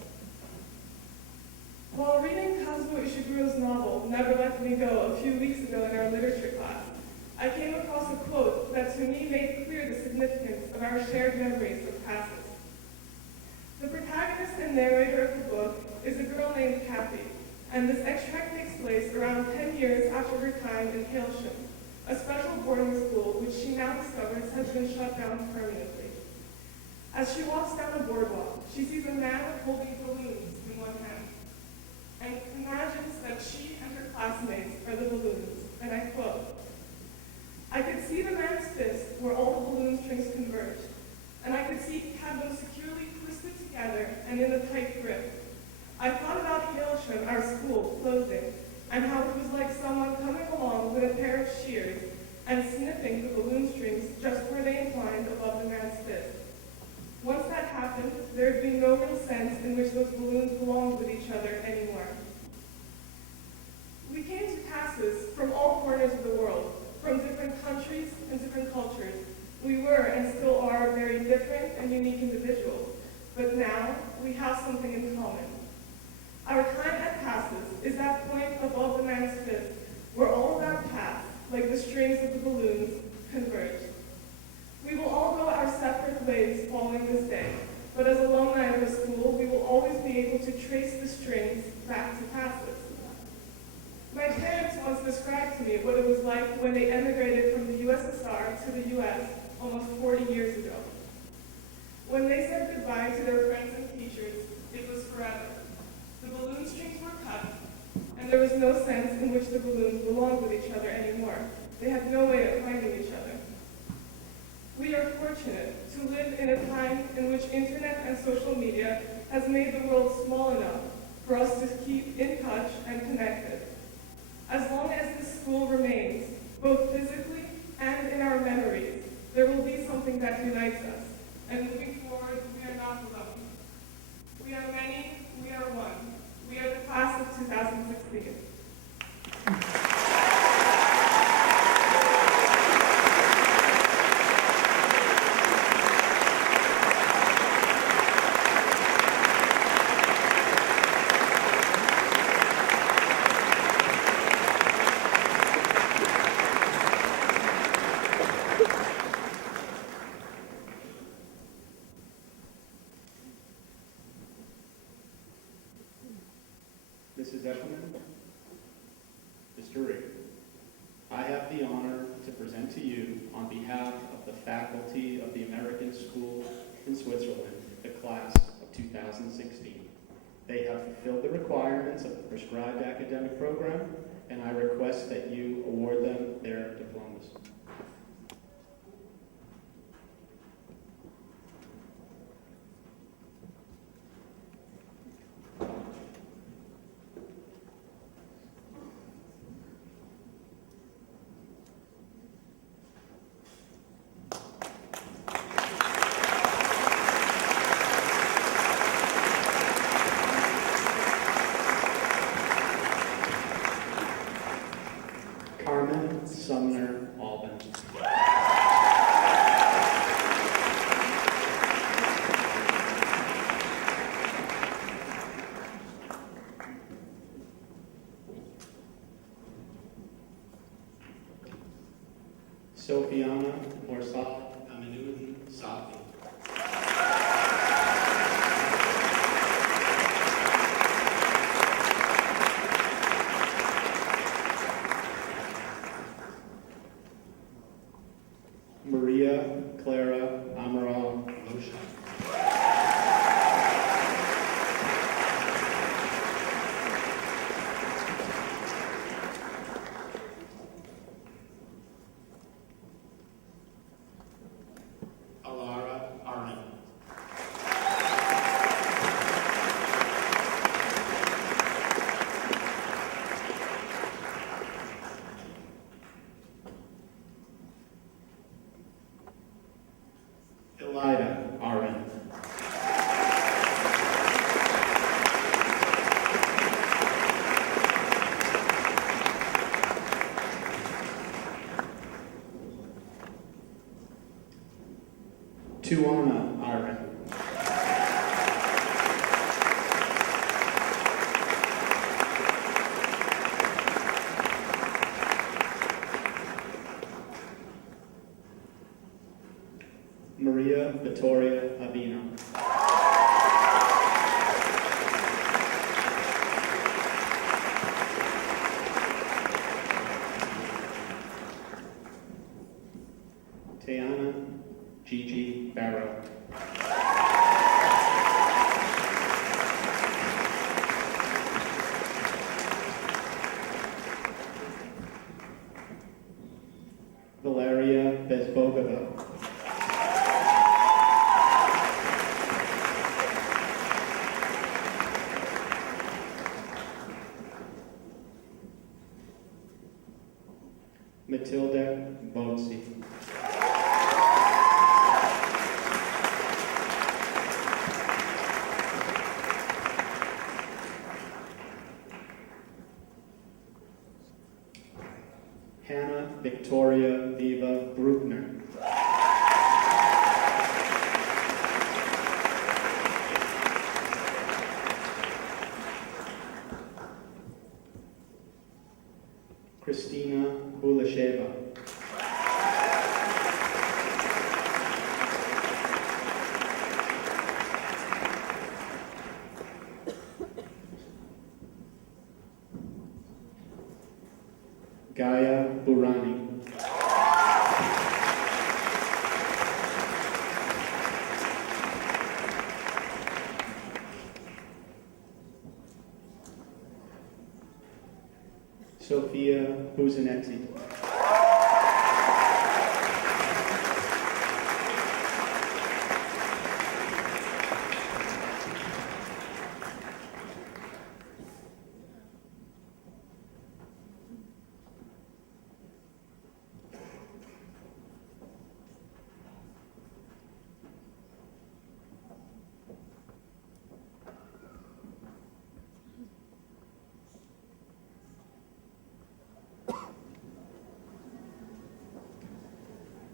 While reading Kazuo Ishiguro's novel, Never Let Me Go, a few weeks ago in our literature class, I came across a quote that to me made clear the significance of our shared memories of TASIS. The protagonist and narrator of the book is a girl named Kathy, and this extract takes place around 10 years after her time in Hailsham, a special boarding school which she now discovers has been shut down permanently. As she walks down the boardwalk, she sees a man holding balloons in one hand, and imagines that she and her classmates are the balloons, and I quote, "I could see the man's fist where all the balloon strings converged, and I could have them securely twisted together and in a tight grip. I thought about Hailsham, our school, closing, and how it was like someone coming along with a pair of shears and snipping the balloon strings just where they inclined above the man's fist. Once that happened, there would be no real sense in which those balloons belonged with each other anymore." We came to TASIS from all corners of the world, from different countries and different cultures. We were and still are very different and unique individuals, but now we have something in common. Our time at TASIS is that point above the man's fist where all of our paths, like the strings of the balloons, converge. We will all go our separate ways following this day, but as alumni of the school, we will always be able to trace the strings back to TASIS. My parents once described to me what it was like when they emigrated from the USSR to the US almost 40 years ago. When they said goodbye to their friends and teachers, it was forever. The balloon strings were cut, and there was no sense in which the balloons belonged with each other anymore. They had no way of finding each other. We are fortunate to live in a time in which internet and social media has made the world small enough for us to keep in touch and connected. As long as this school remains, both physically and in our memories, there will be something that unites us. And moving forward, we are not alone. We are many, we are one. We are the class of 2016. Mrs. Eschliman, Mr. Rigg, I have the honor to present to you, on behalf of the faculty of the American School in Switzerland, the class of 2016. They have fulfilled the requirements of the prescribed academic program, and I request that you award them their diplomas. Sumner, Albany. Sophiana Morsad Aminuddin Safi. Maria Clara Amaral Lotion. Alara Arin. Elida Arin. Tuana Arin. Maria Vittoria Avino. Tayana Gigi Barrow. Valeria Bezbogova. Matilda Bozzi. Hannah Victoria Viva Bruckner. Christina Bulasheva. Gaia Burani. Sophia Buzanetti.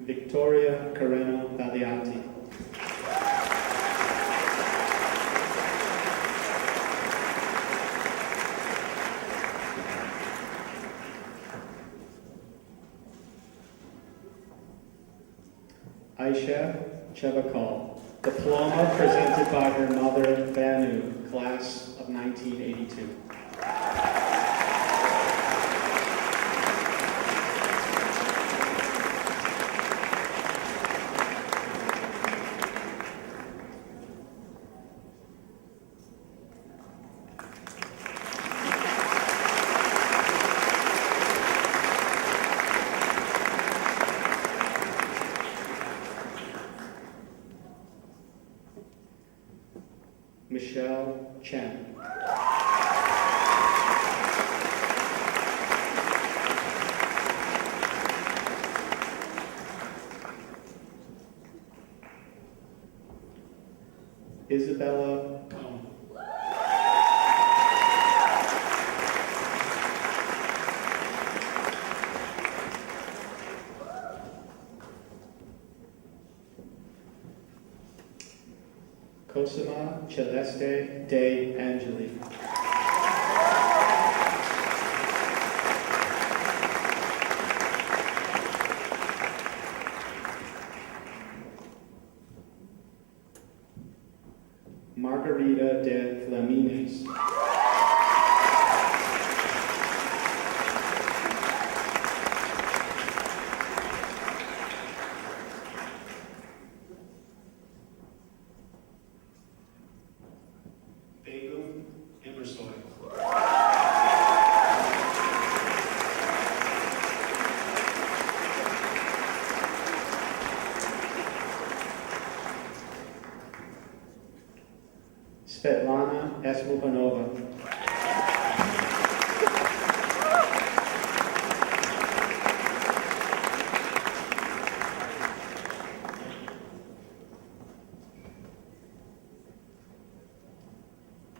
Victoria Carreno Baliati. Aisha Chevakal, diploma presented by her mother, Banu, class of 1982. Michelle Chen. Isabella Cohn. Cosima Celeste De Angeli. Margarita De Flamines. Begum Emersoy. Svetlana Esmupanova.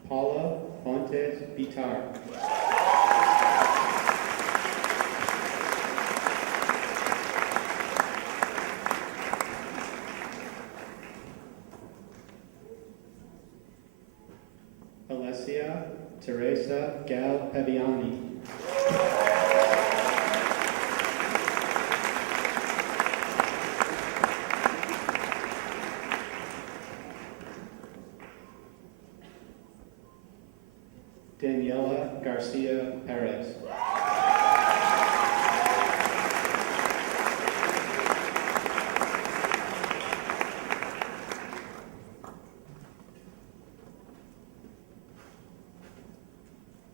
Paula Fontes Bitar. Alessia Teresa Gal Paviani. Daniela Garcia Perez.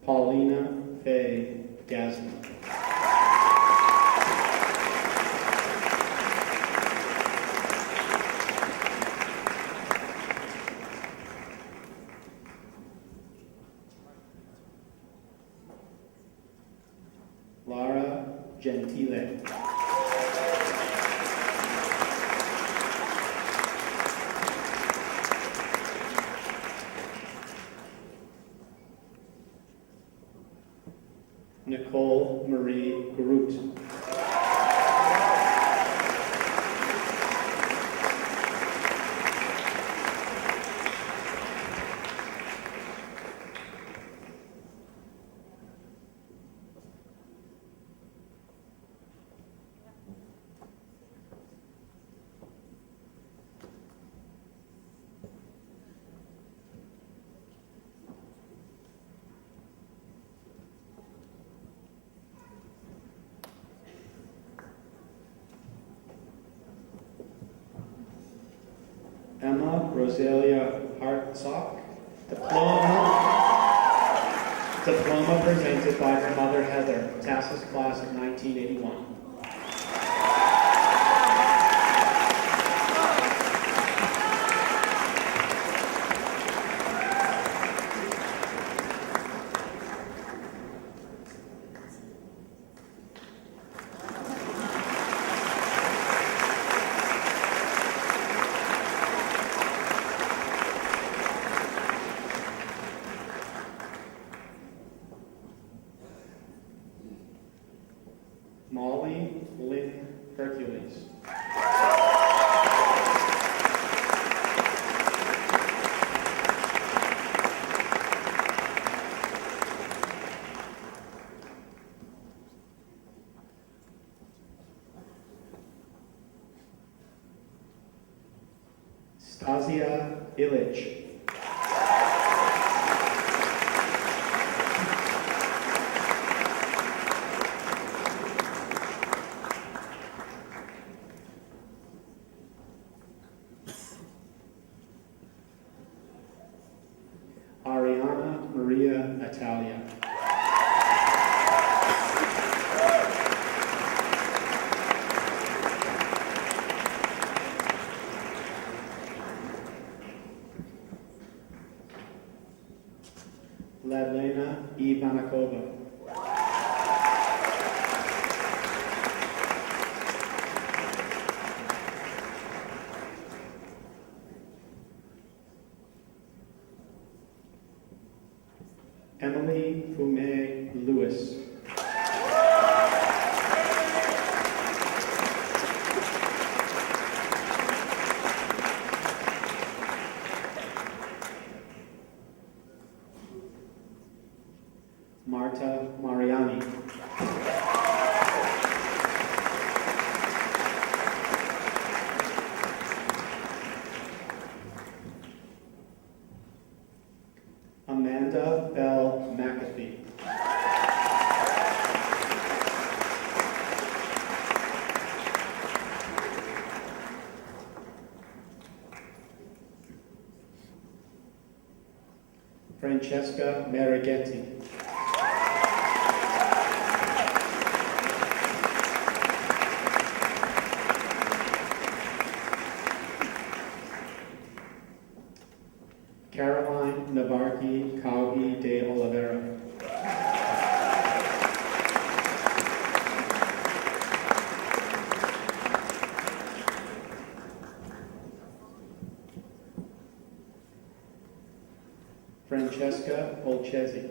Paulina Faye Gazin. Lara Gentile. Nicole Marie Groot. Emma Rosalia Hartsock. Diploma presented by her mother Heather, TASIS class of 1981. Molly Lynn Hercules. Stasia Illich. Ariana Maria Italia. Francesca Marighetti. Caroline Navarchi Cauhi de Oliveira. Francesca Olchesi.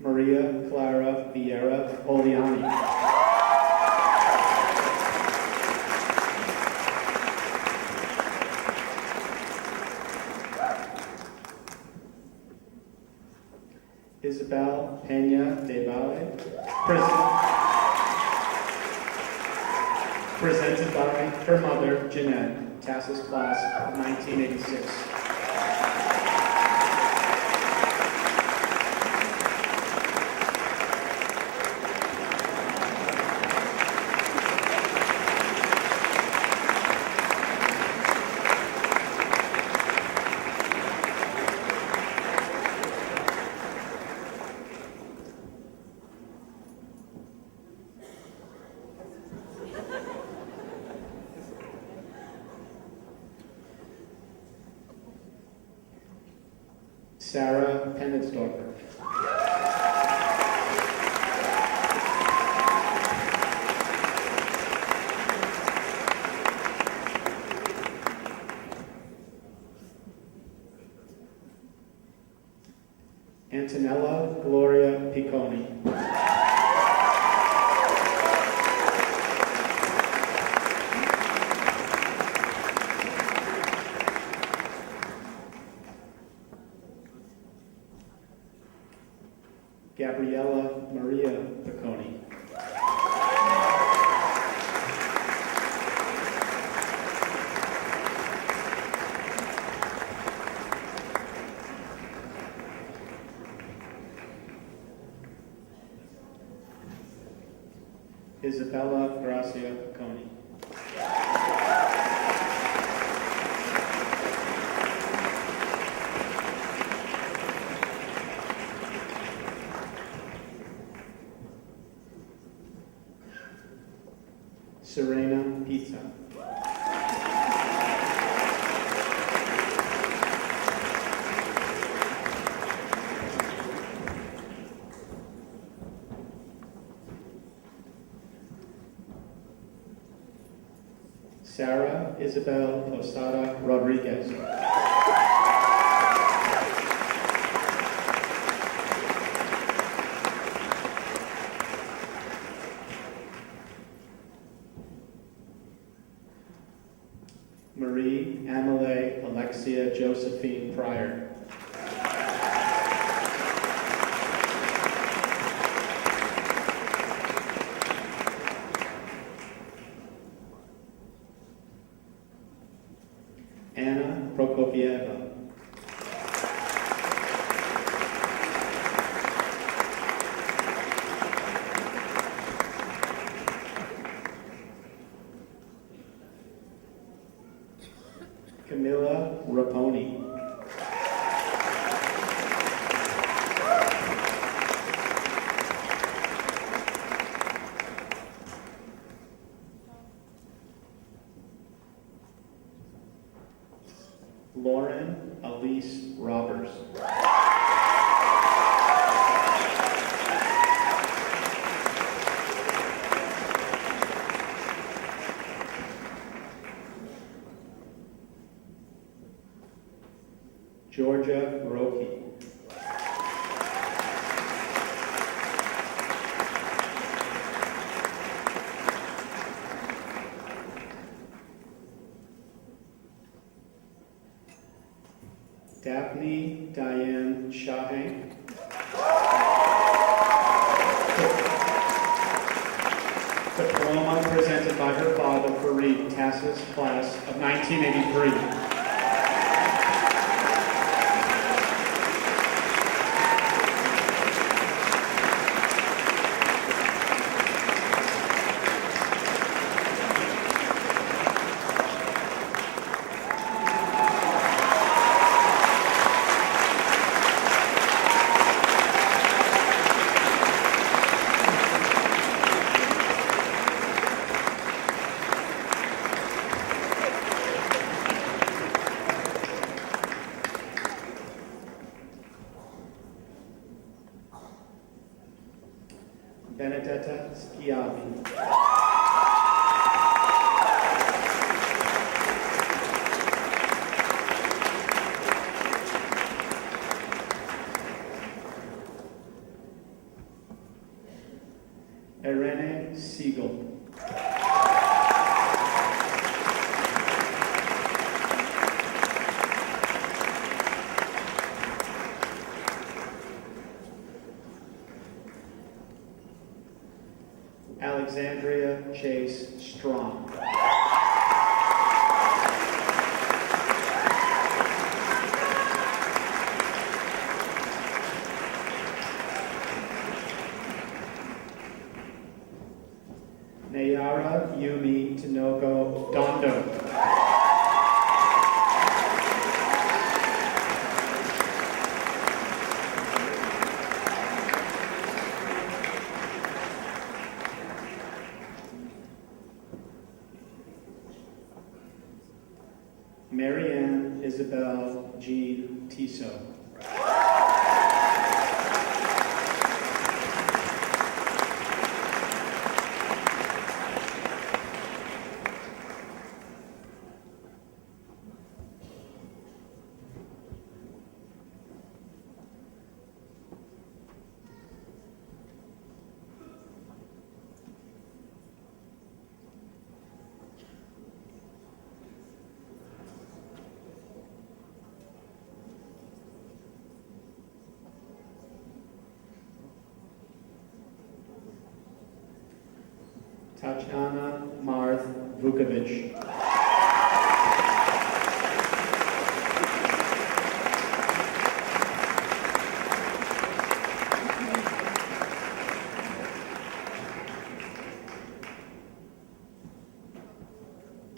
Maria Clara Vieira Poliani. Isabel Peña de Valle, presented by her mother, Jeanette, TASIS class of 1986. Sarah Penitzdorfer. Antonella Gloria Piconi. Gabriella Maria Piconi. Isabella Gracia Piconi. Serena Pizza. Sarah Isabel Posada Rodriguez. Marie Amelie Alexia Josephine Pryor. Anna Prokopieva. Camilla Raponi. Lauren Elise Roberts. Georgia Roki. Daphne Diane Shahang. Diploma presented by her father for Rigg, TASIS class of 1983. Elisabetta Schiavi. Irene Siegel. Alexandria Chase Strong. Nayara Yumi Tinogo Dondo. Marianne Isabel G. Tiso. Tatiana Marth Vukovic.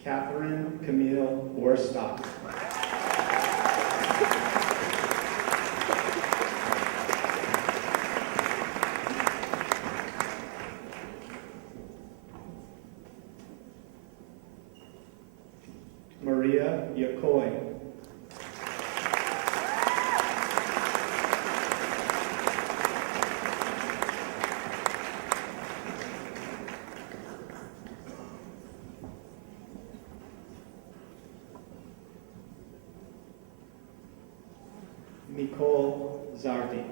Catherine Camille Borstock. Maria Yakoy. Nicole Zardi.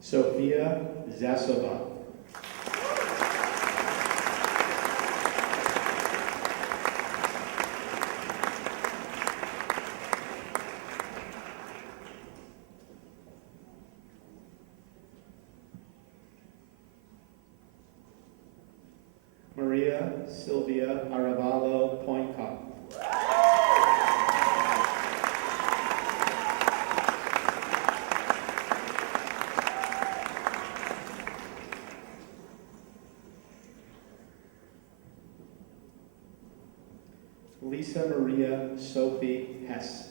Sofia Zasova. Maria Sylvia Arevalo Poincott. Lisa Maria Sophie Hess.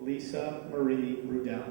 Lisa Marie Rudell.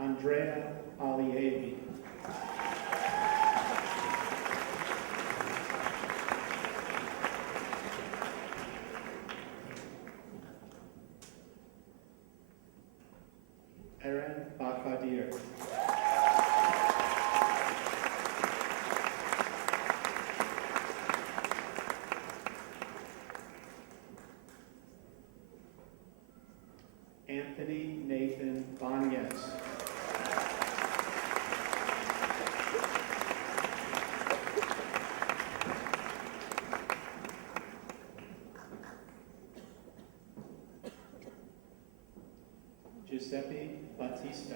Andrea Alievi. Karen Bakhadir. Anthony Nathan Banyes. Giuseppe Batista.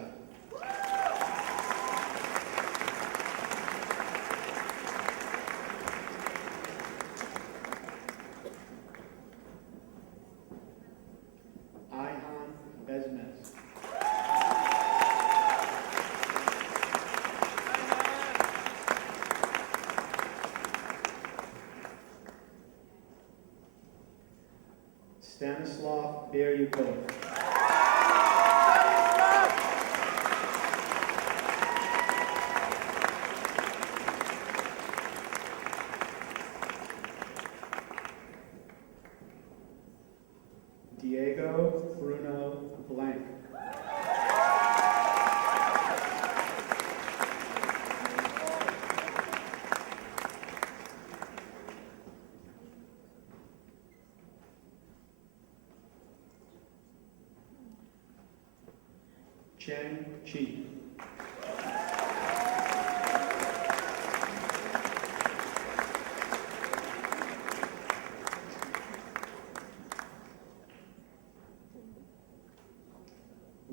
Ihan Besmes. Stanislav Beryukov. Diego Bruno Blank. Cheng Chi.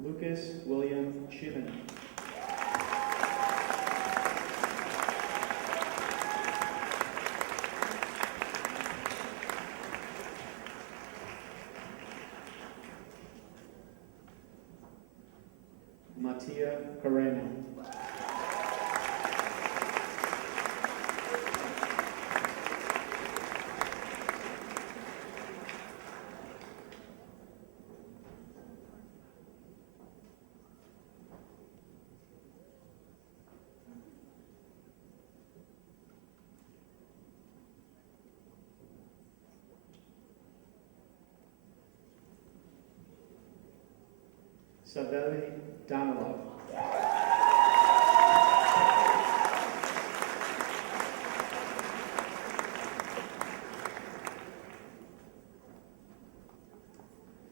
Lucas William Chiven. Mattia Carreno. Saveli Danilov.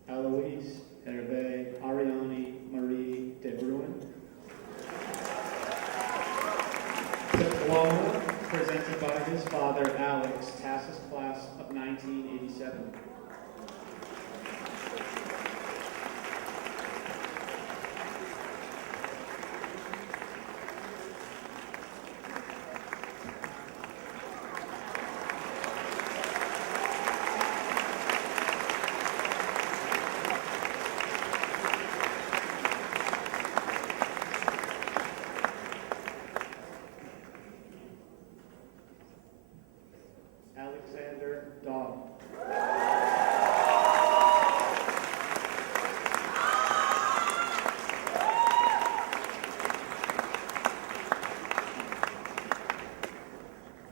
Eloise Hervé Ariani Marie de Bruin. Diploma presented by his father, Alex, TASIS class of 1987. Alexander Dahl.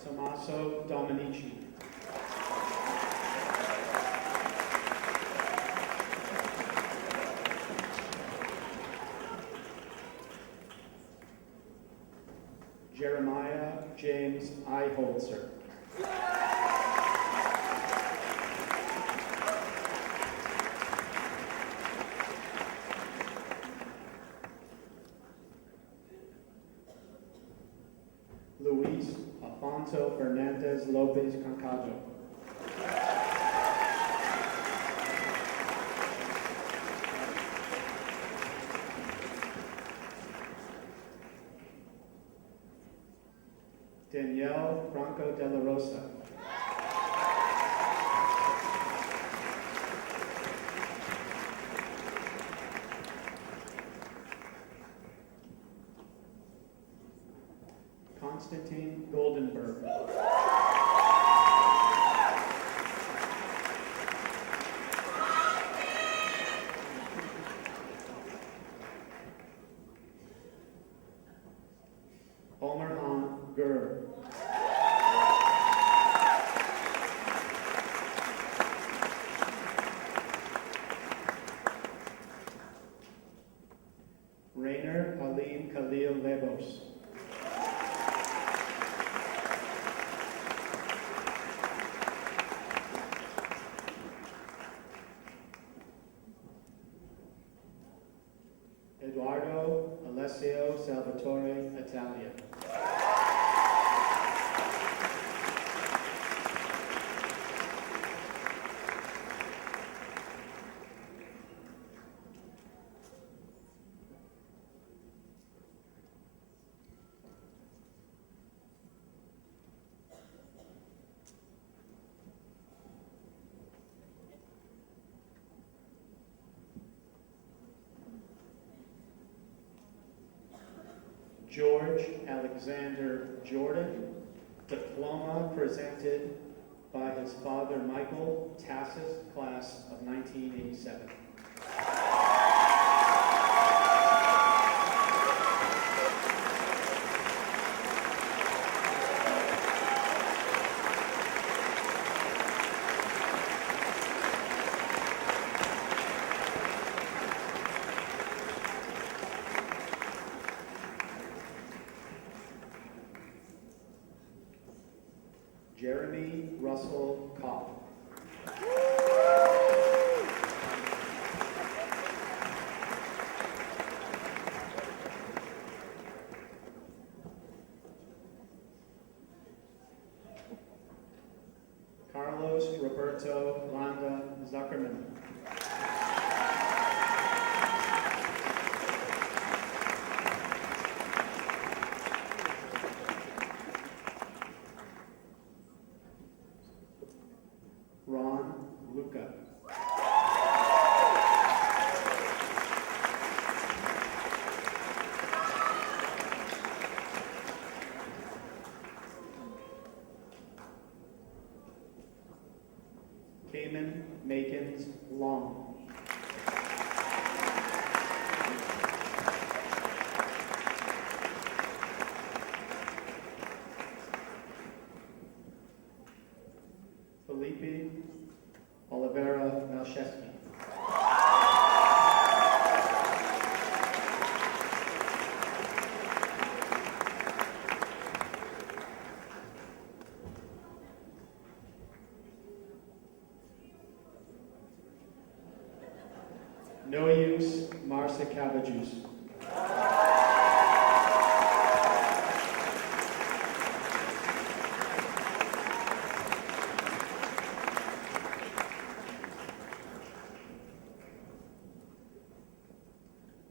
Tommaso Dominici. Jeremiah James Eiholzer. Luis Afonso Fernandez Lopez Cancajo. Danielle Franco de la Rosa. Konstantin Goldenberg. Omerhan Gur. Rainer Halim Khalil Lebos. Eduardo Alessio Salvatore Italia. George Alexander Jordan, diploma presented by his father Michael, TASIS, class of 1987. Jeremy Russell Kopp. Carlos Roberto Landa Zuckerman. Ron Luca. Cayman Makins Long. Felipe Olivera Malcheski. No use Marcia Cabajus.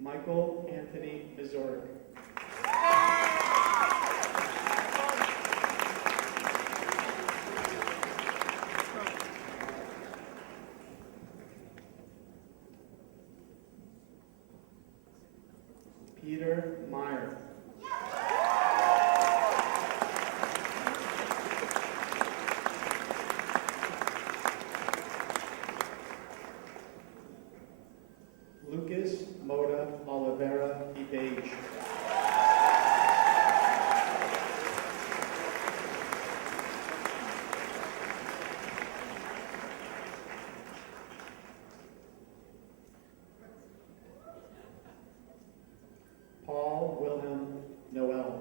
Michael Anthony Mazurek. Peter Meyer. Lucas Moda Oliveira Ibage. Paul Wilhelm Noel.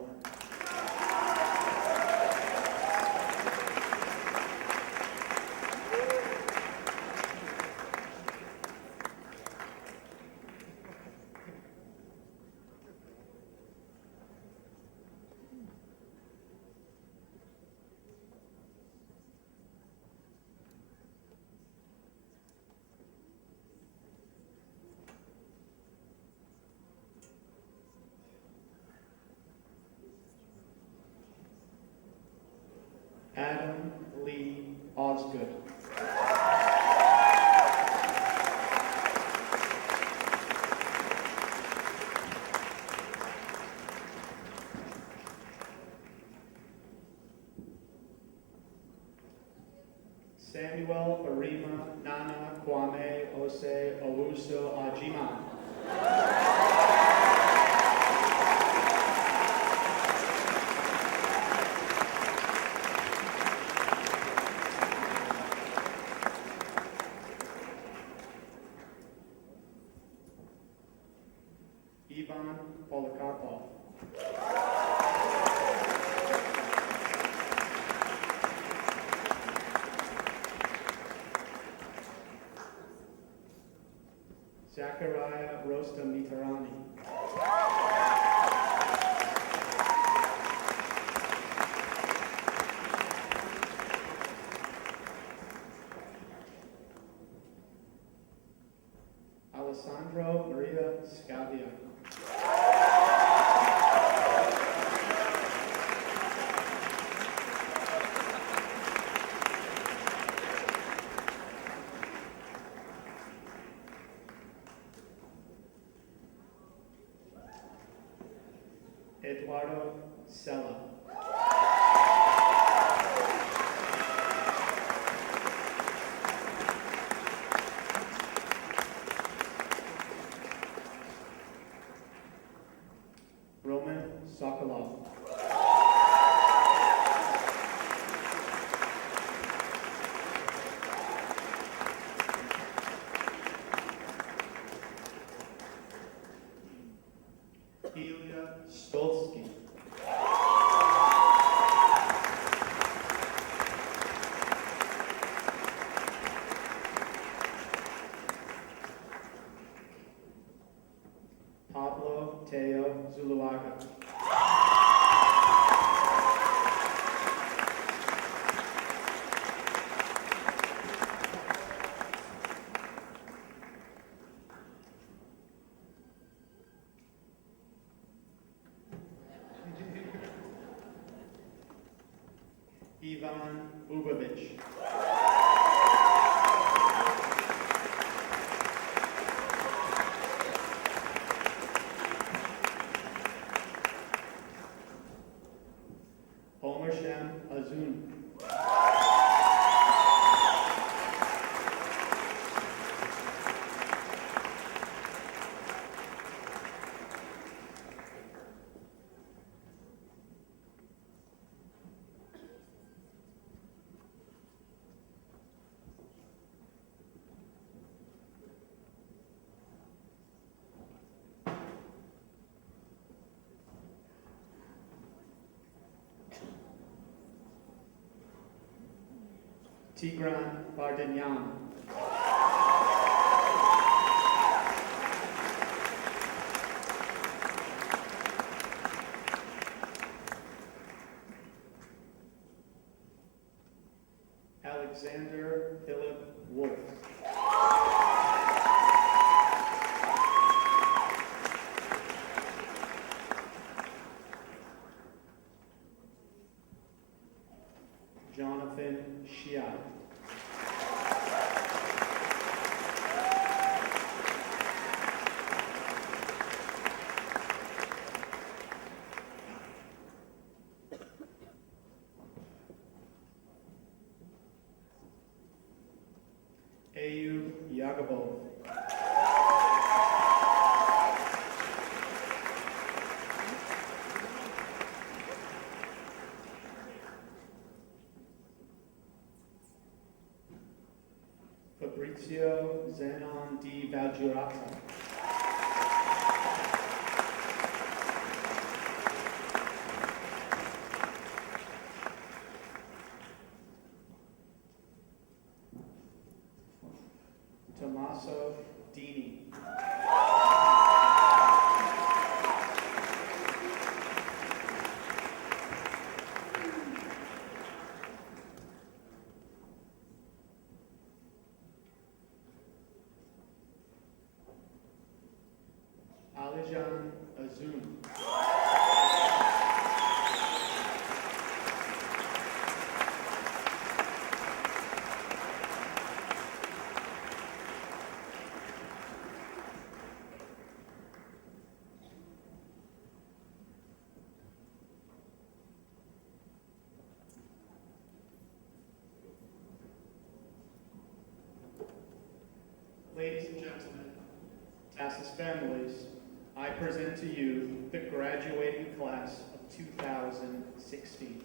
Adam Lee Osgood. Samuel Arima Nana Kwame Ose Owusu Ajima. Ivan Polikarpov. Zachariah Rostamitarani. Alessandro Maria Scavia. Eduardo Sella. Roman Sokolov. Ilya Stolsky. Pablo Teo Zuluaga. Ivan Ubovich. Omershem Azun. Tigran Vardanyan. Alexander Philip Wolf. Jonathan Shia. Ayub Yagabov. Fabrizio Zenon Di Valgiurata. Tommaso Dini. Alijan Azun. Ladies and gentlemen, TASIS families, I present to you the graduating class of 2016.